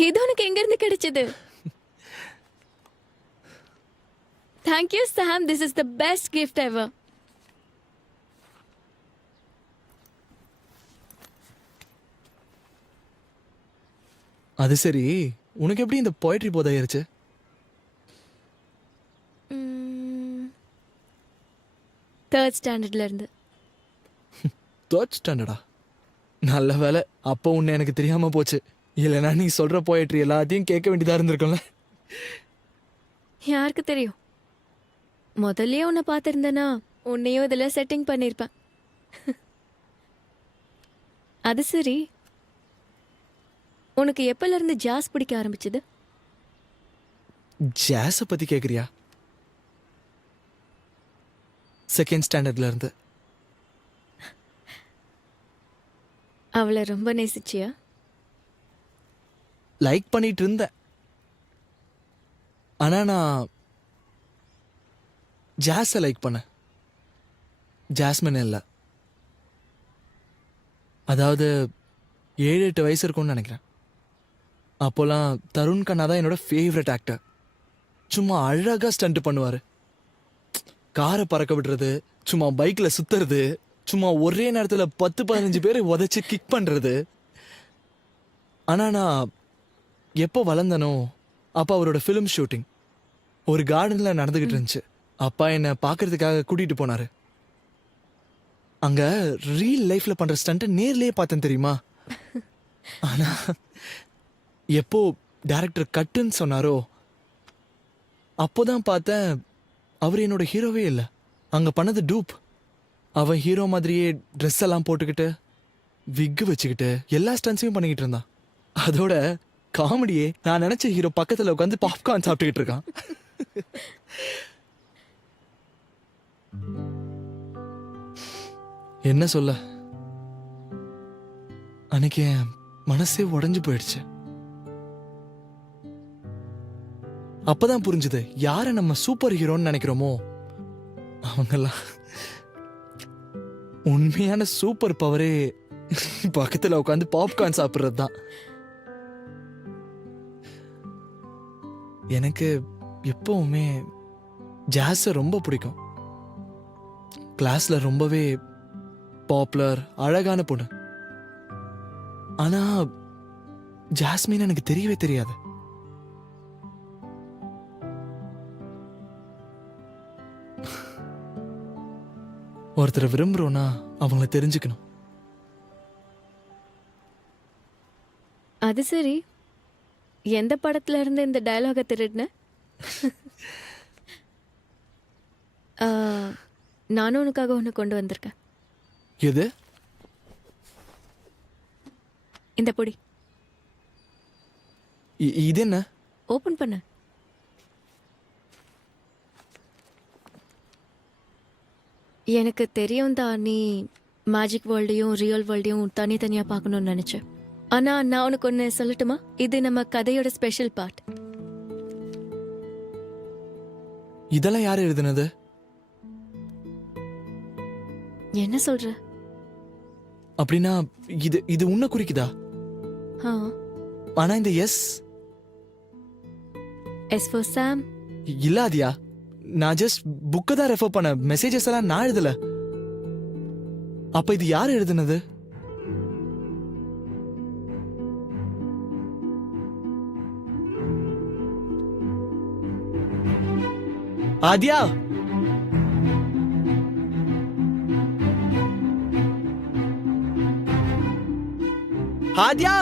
இது உனக்கு எங்க இருந்து கிடைச்சது? Thank you, Sam. This is the best gift ever. அது சரி, உனக்கு எப்படி இந்த போயட்ரி போதாயிருச்சு? தேர்ட் ஸ்டாண்டர்ட்ல இருந்து. தேர்ட் ஸ்டாண்டர்டா? நல்ல வேலை, அப்போ உன்னை எனக்கு தெரியாம போச்சு. இல்லைன்னா நீ சொல்ற போயட்ரி எல்லாத்தையும் கேட்க வேண்டியதா இருந்திருக்கும்ல. யாருக்கு தெரியும், முதல்லயே உன்னை பார்த்துருந்தேனா உன்னையும் இதில் செட்டிங் பண்ணியிருப்பேன். அது சரி, உனக்கு எப்பல இருந்து ஜாஸ் பிடிக்க ஆரம்பிச்சது? ஜாஸை பத்தி கேக்குறியா? செகண்ட் ஸ்டாண்டர்ட்ல இருந்து. அவளை ரொம்ப நேசிச்சியா? லைக் பண்ணிட்டு இருந்தேன். ஆனா நான் ஜாஸை லைக் பண்ணேன், ஜாஸ்மின் இல்லை. அதாவது 7-8 வயசு இருக்கும்னு நினைக்கிறேன். அப்போலாம் தருண் கண்ணா தான் என்னோட ஃபேவரட் ஆக்டர். சும்மா அழகா ஸ்டண்ட் பண்ணுவார். காரை பறக்க விடுறது, சும்மா பைக்கில் சுத்துறது, சும்மா ஒரே நேரத்தில் 10-15 பேரை உதைச்சு கிக் பண்ணுறது. ஆனால் நான் எப்போ வளர்ந்தனோ அப்போ அவரோட ஃபிலிம் ஷூட்டிங் ஒரு கார்டனில் நடந்துக்கிட்டு இருந்துச்சு. அப்பா என்னை பார்க்கறதுக்காக கூட்டிகிட்டு போனார். அங்கே ரியல் லைஃப்பில் பண்ணுற ஸ்டண்ட்டை நேர்லேயே பார்த்தேன் தெரியுமா. ஆனால் எப்போ டைரக்டர் கட்டுன்னு சொன்னாரோ அப்போதான் பார்த்தேன் அவர் என்னோட ஹீரோவே இல்லை. அங்கே பண்ணது டூப். அவன் ஹீரோ மாதிரியே ட்ரெஸ் எல்லாம் போட்டுக்கிட்டு விக்கு வச்சுக்கிட்டு எல்லா ஸ்டன்ஸையும் பண்ணிக்கிட்டு இருந்தான். அதோட காமெடியே, நான் நினைச்ச ஹீரோ பக்கத்தில் உட்காந்து பாப்கார்ன் சாப்பிட்டுக்கிட்டு இருக்கான். என்ன சொல்ல, அன்னைக்கு என் மனசே உடைஞ்சு போயிடுச்சு. அப்பதான் புரிஞ்சுது யாரை நம்ம சூப்பர் ஹீரோன்னு நினைக்கிறோமோ அவங்கெல்லாம் உண்மையான சூப்பர் பவரே பக்கத்துல உட்காந்து பாப்கார்ன் சாப்பிட்றது தான். எனக்கு எப்பவுமே ஜாஸை ரொம்ப பிடிக்கும். கிளாஸ்ல ரொம்பவே பாப்புலர், அழகான பொண்ணு. ஆனா ஜாஸ்மின் எனக்கு தெரியவே தெரியாது. ஒருத்தரை விரும்புறோம்னா அவங்கள தெரிஞ்சுக்கணும். அது சரி, எந்த படத்துல இருந்து இந்த டயலாக திருடின? நானும் உனக்காக ஒன்று கொண்டு வந்திருக்கேன். எது? இந்த பொடி. இது என்ன? ஓபன் பண்ண. எனக்கு தெரியும் தான் நீ மேஜிக் வேர்ல்டையும் ரியல் வேர்ல்டையும் தனித்தனியாக பார்க்கணும்னு நினச்சேன். ஆனால் நான் உனக்கு ஒன்று சொல்லட்டுமா? இது நம்ம கதையோட ஸ்பெஷல் பார்ட். இதெல்லாம் யார் எழுதுனது? என்ன சொல்ற? அப்படின்னா இது இது உன்னை குறிக்குதா? ஆனா இந்த எஸ் ஃபார் சாம் இல்லாதியா? நான் ஜஸ்ட் புக்கை தான் ரெஃபர் பண்ண, மெசேஜஸ் எல்லாம் நான் எழுதல. அப்ப இது யார் எழுதுனது? ஆதியா, ஆதியா,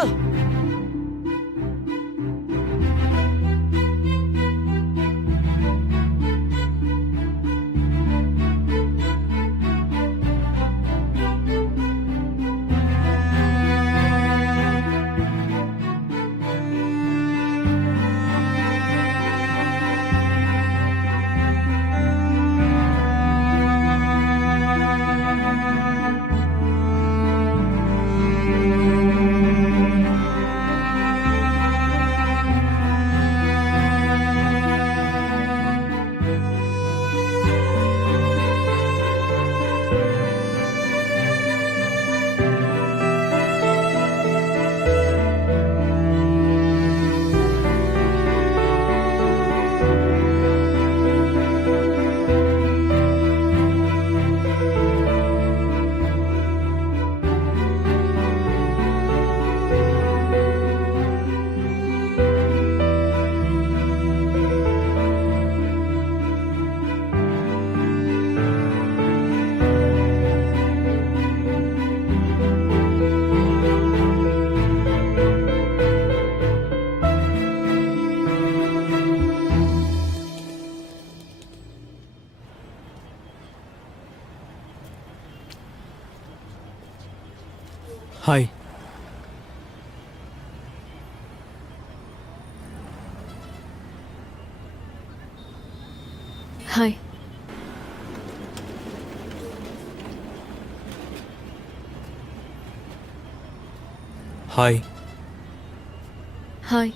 ஹாய். ஹாய். ஹாய். ஹாய்.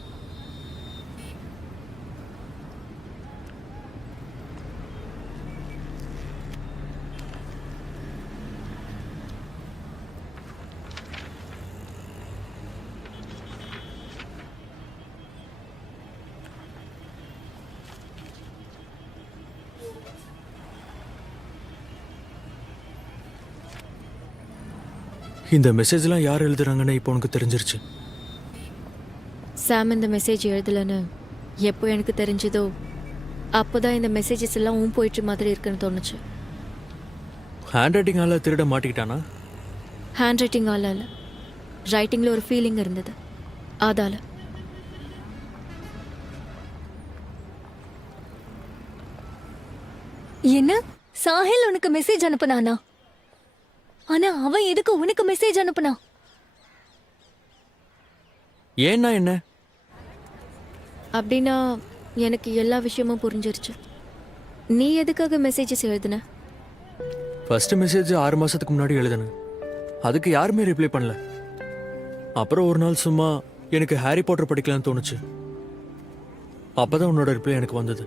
இந்த மெசேஜ்லாம் யார் எழுதுறாங்கன்னு இப்போ உனக்கு தெரிஞ்சிருச்சு. சாம் இந்த மெசேஜ் எழுதலைன்னு எப்போ எனக்கு தெரிஞ்சதோ அப்போதான் இந்த மெசேஜஸ் எல்லாம் போயிட்டு மாதிரி இருக்குன்னு தோணுச்சு. ஹேண்ட் ரைட்டிங்கால திருட மாட்டிக்கிட்டானா? ஹேண்ட் ரைட்டிங் ஆல இல்லை, ரைட்டிங்கில் ஒரு ஃபீலிங் இருந்தது அதால. என்ன சாஹில் உனக்கு மெசேஜ் அனுப்புனானா? ஆனா அவன் எதுக்கு உனக்கு மெசேஜ் அனுப்புனா? ஏன்னா என்ன? அப்படின்னா எனக்கு எல்லா விஷயமும் புரிஞ்சிருச்சு. நீ எதுக்காக மெசேஜஸ் எழுதுன? ஃபர்ஸ்ட் மெசேஜ் 6 மாசத்துக்கு முன்னாடி எழுதுனேன். அதுக்கு யாருமே ரிப்ளை பண்ணல. அப்புறம் ஒரு நாள் சும்மா எனக்கு ஹாரி பாட்டர் படிக்கலாம்னு தோணுச்சு. அப்பதான் உன்னோட ரிப்ளை எனக்கு வந்தது.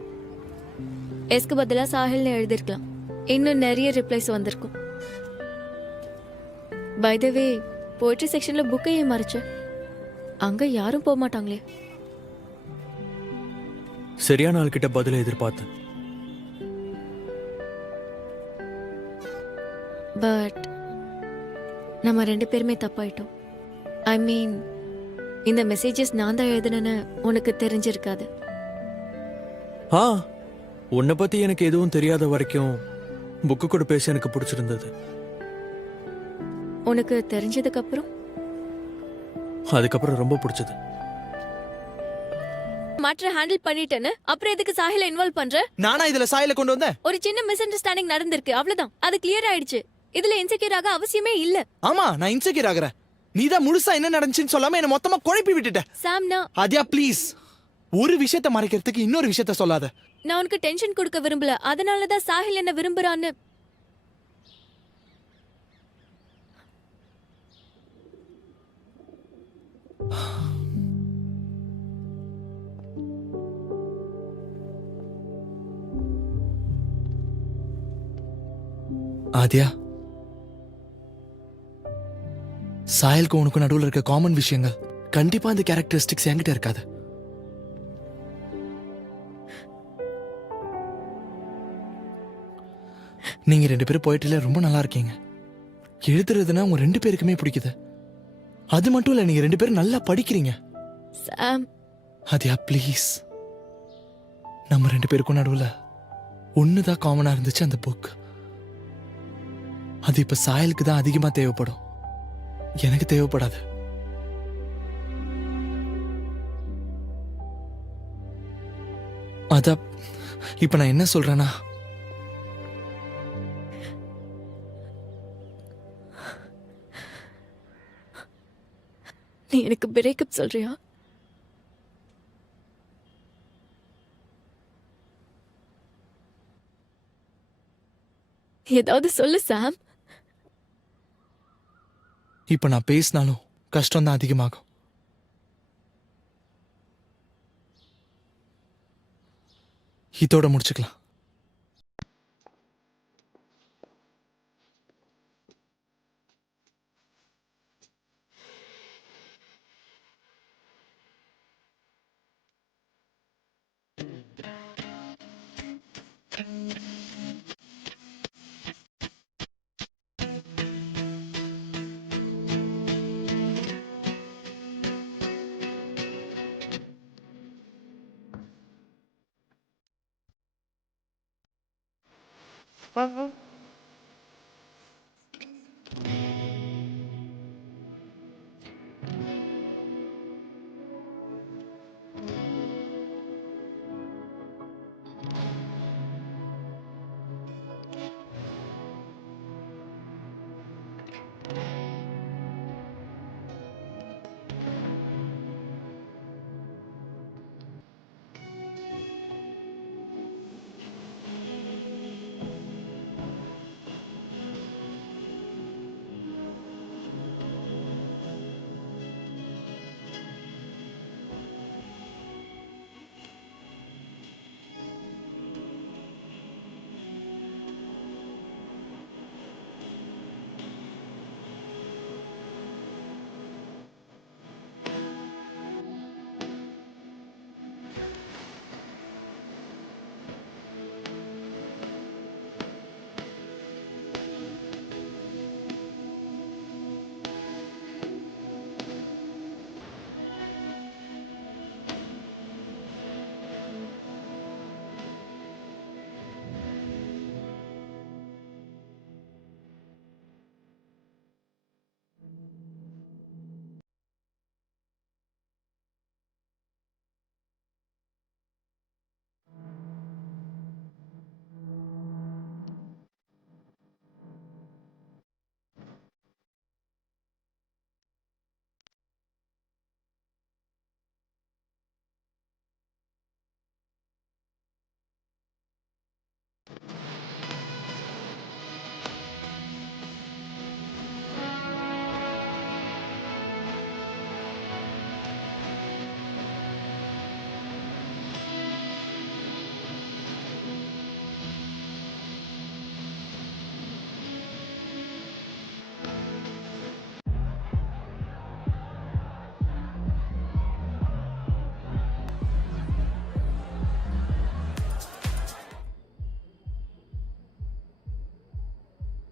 எஸ்க்கு பதிலாக சாஹில்னு எழுதிருக்கலாம், இன்னும் நிறைய ரிப்ளைஸ் வந்திருக்கும். பை த வே, போய்ட்ரி செக்ஷனில் புக்கை ஏன் மறைச்ச? அங்கே யாரும் போக மாட்டாங்களே. சரியான ஆள்கிட்ட பதிலை எதிர்பார்த்தேன். பட் நம்ம 2 பேருமே தப்பாயிட்டோம். ஐ மீன், இந்த மெசேஜஸ் நான் தான் எழுதுனேன்னு உனக்கு தெரிஞ்சிருக்காது. ஆ, உன்னை பத்தி எனக்கு எதுவும் தெரியாத வரைக்கும் புக்கு கூட பேச எனக்கு பிடிச்சிருந்தது. உனக்கு தெரிஞ்சதுக்கு அப்புறம் அதுக்கப்புறம் ரொம்ப பிடிச்சது. மாற்ற ஹேண்டில் பண்ணிட்டேன்னு அப்புறம் எதுக்கு சாஹில இன்வால்வ் பண்ற? நானா இதுல சாயில கொண்டு வந்தேன்? ஒரு சின்ன மிஸ் அண்டர்ஸ்டாண்டிங் நடந்திருக்கு, அவ்வளவுதான். அது கிளியர் ஆயிடுச்சு. இதுல இன்செக்யூர் ஆக அவசியமே இல்ல. ஆமா, நான் இன்செக்யூர் ஆகுறேன். நீதான் முழுசா என்ன நடந்துச்சுன்னு சொல்லாம என்ன மொத்தமா குழப்பி விட்டுட்ட. சாம்னா, ஆதியா ப்ளீஸ், ஒரு விஷயத்தை மறைக்கிறதுக்கு இன்னொரு விஷயத்த சொல்லாத. நான் உனக்கு டென்ஷன் கொடுக்க விரும்பல, அதனாலதான் சாஹில் என்ன விரும்புறான்னு. ஆதியா, சாயலுக்கு உனக்கு நடுவில் இருக்க காமன் விஷயங்கள் கண்டிப்பா இந்த கேரக்டரிஸ்டிக்ஸ் என்கிட்ட இருக்காது. நீங்க 2 பேரும் போயிட்டுல ரொம்ப நல்லா இருக்கீங்க. எழுதுறதுன்னா உங்க 2 பேருக்குமே பிடிக்குது. அது மட்டும் இல்ல, நீங்க 2 பேரும் நல்லா படிக்கிறீங்க. சாம், ஆதியா ப்ளீஸ், நம்ம 2 பேருக்கும் நடுவில் ஒண்ணுதான் காமனா இருந்துச்சு, அந்த புக். அது இப்ப சாயலுக்கு தான் அதிகமா தேவைப்படும், எனக்கு தேவைப்படாது. அத இப்ப நான் என்ன சொல்றேன்னா, நீ எனக்கு பிரேக்கப் சொல்றியா? ஏதாவது சொல்லு சாம். இப்ப நான் பேசினாலும் கஷ்டம் தான் அதிகமாகும். இதோட முடிச்சுக்கலாம்.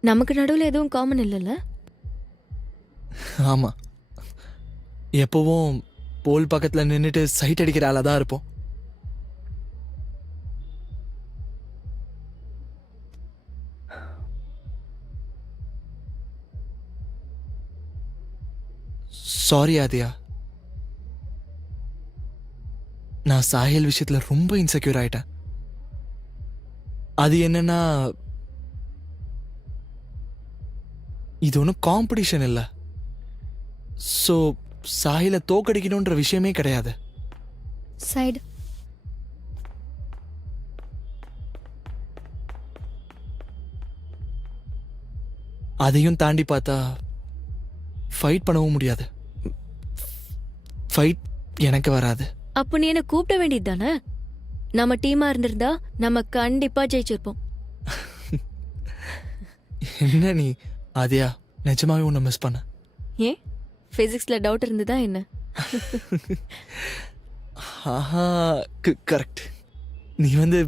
நமக்கு நடுவுல எதுவும் காமன் இல்லைல்ல? ஆமா, எப்பவும் போல் பக்கத்துல நின்னுட்டு சைட் அடிக்கிற ஆளா தான் இருப்போம். சாரி ஆதியா, நான் சாஹில் விஷயத்துல ரொம்ப இன்செக்யூர் ஆயிட்டேன். அது என்னன்னா, இது ஒன்றும் காம்படிஷன் இல்லை. ஸோ சாஹில தோக்கடிக்கணுன்ற விஷயமே கிடையாது. சைடு அதையும் தாண்டி பார்த்தா ஃபைட் பண்ணவும் முடியாது. ஃபைட் எனக்கு வராது. அப்ப நீ என்ன கூப்பிட வேண்டியது தானே? நம்ம டீமா இருந்திருந்தா நம்ம கண்டிப்பா ஜெயிச்சிருப்போம். என்ன நீ ஆதியா, நிஜமாவே உன்னை மிஸ் பண்ண. ஏன் பிசிக்ஸ்ல டவுட் இருந்ததா என்ன? ஆஹா, கரெக்ட். நீ வந்து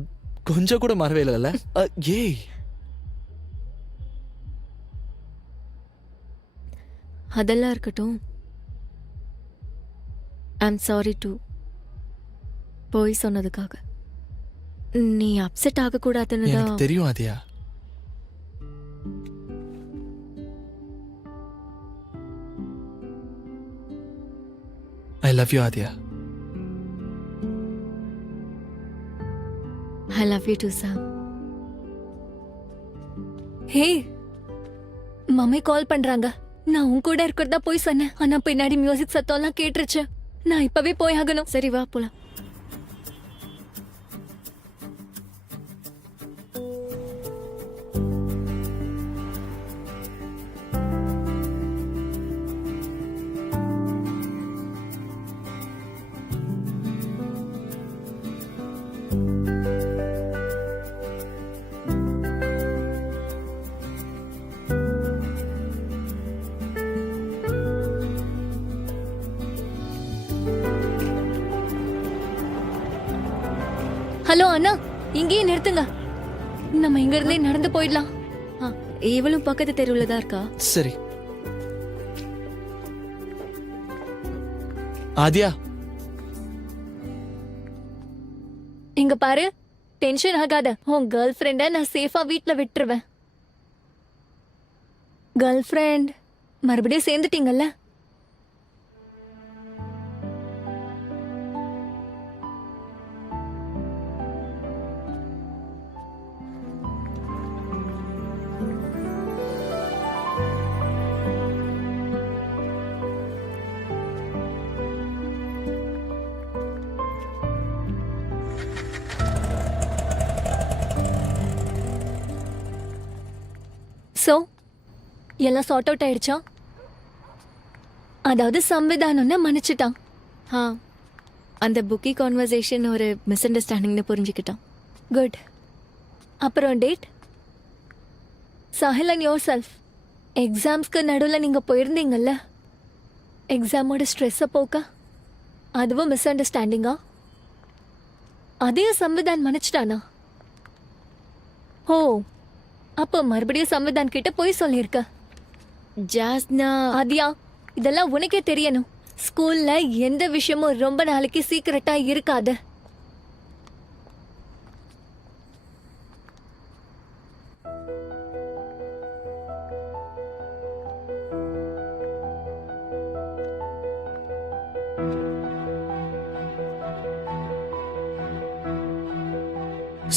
கொஞ்சம் கூட மறவே இல்லைல்ல. ஏய், அதெல்லாம் இருக்கட்டும். ஐம் சாரி டு போய் சொன்னதுக்காக. நீ அப்செட் ஆக கூடாதுன்னு எனக்கு தான். தெரியும் Aadya. I love you Aadya. I love you too, Sam. Hey, mummy call பண்றாங்க. நான் உன் கூட இருக்கிறதா போய் சொன்னேன். ஆனா பின்னாடி மியூசிக் சத்தம்லாம் கேட்டுருச்சு. நான் இப்பவே போய் ஆகணும். சரி வா போலாம். ஹலோ அண்ணா, இங்கேயே நிறுத்துங்க. நம்ம இங்க இருந்தே நடந்து போயிடலாம். இவளும் பக்கத்து தெருவுல தான் இருக்கா. சரி ஆதியா, இங்க பாரு, டென்ஷன் ஆகாத. உன் கேர்ள் ஃப்ரெண்ட நான் சேஃபா வீட்ல விட்டுருவேன். கேர்ள் ஃப்ரெண்ட் மறுபடியும் சேர்ந்துட்டீங்கல்ல? சோ எல்லாம் சார்ட் அவுட் ஆயிடுச்சா? அதாவது சம்விதானம்னு மன்னிச்சிட்டான். அந்த புக்கி கான்வர்சேஷன் ஒரு மிஸ் அண்டர்ஸ்டாண்டிங்னு புரிஞ்சுக்கிட்டான். குட். அப்புறம் date? Sahil and yourself, எக்ஸாம்ஸ்க்கு நடுவில் நீங்கள் போயிருந்தீங்கல்ல, எக்ஸாமோட ஸ்ட்ரெஸ்ஸை போக்க, அதுவும் மிஸ் அண்டர்ஸ்டாண்டிங்கா? அதையும் சம்விதான் மன்னிச்சிட்டானா? ஓ, அப்போ மறுபடியும் சம்விதான் கிட்ட போய் சொல்லியிருக்க. ஜாஸ்னா ஆதியா, இதெல்லாம் உனக்கே தெரியணும். ஸ்கூல்ல எந்த விஷயமும் ரொம்ப நாளைக்கு சீக்கிரட்டா இருக்காது.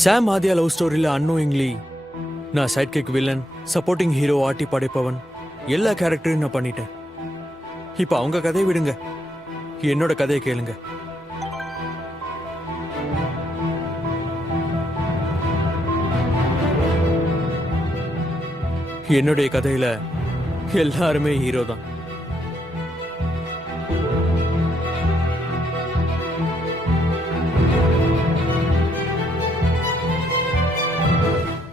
சாம் ஆதியா லவ் ஸ்டோரியில் அன்னோயிங்லி நான் sidekick villain, supporting hero, ஆட்டி படைப்பவன், எல்லா கேரக்டரையும் நான் பண்ணிட்டேன். இப்போ அவங்க கதையை விடுங்க, என்னோட கதையை கேளுங்க. என்னுடைய கதையில எல்லாருமே ஹீரோ தான்.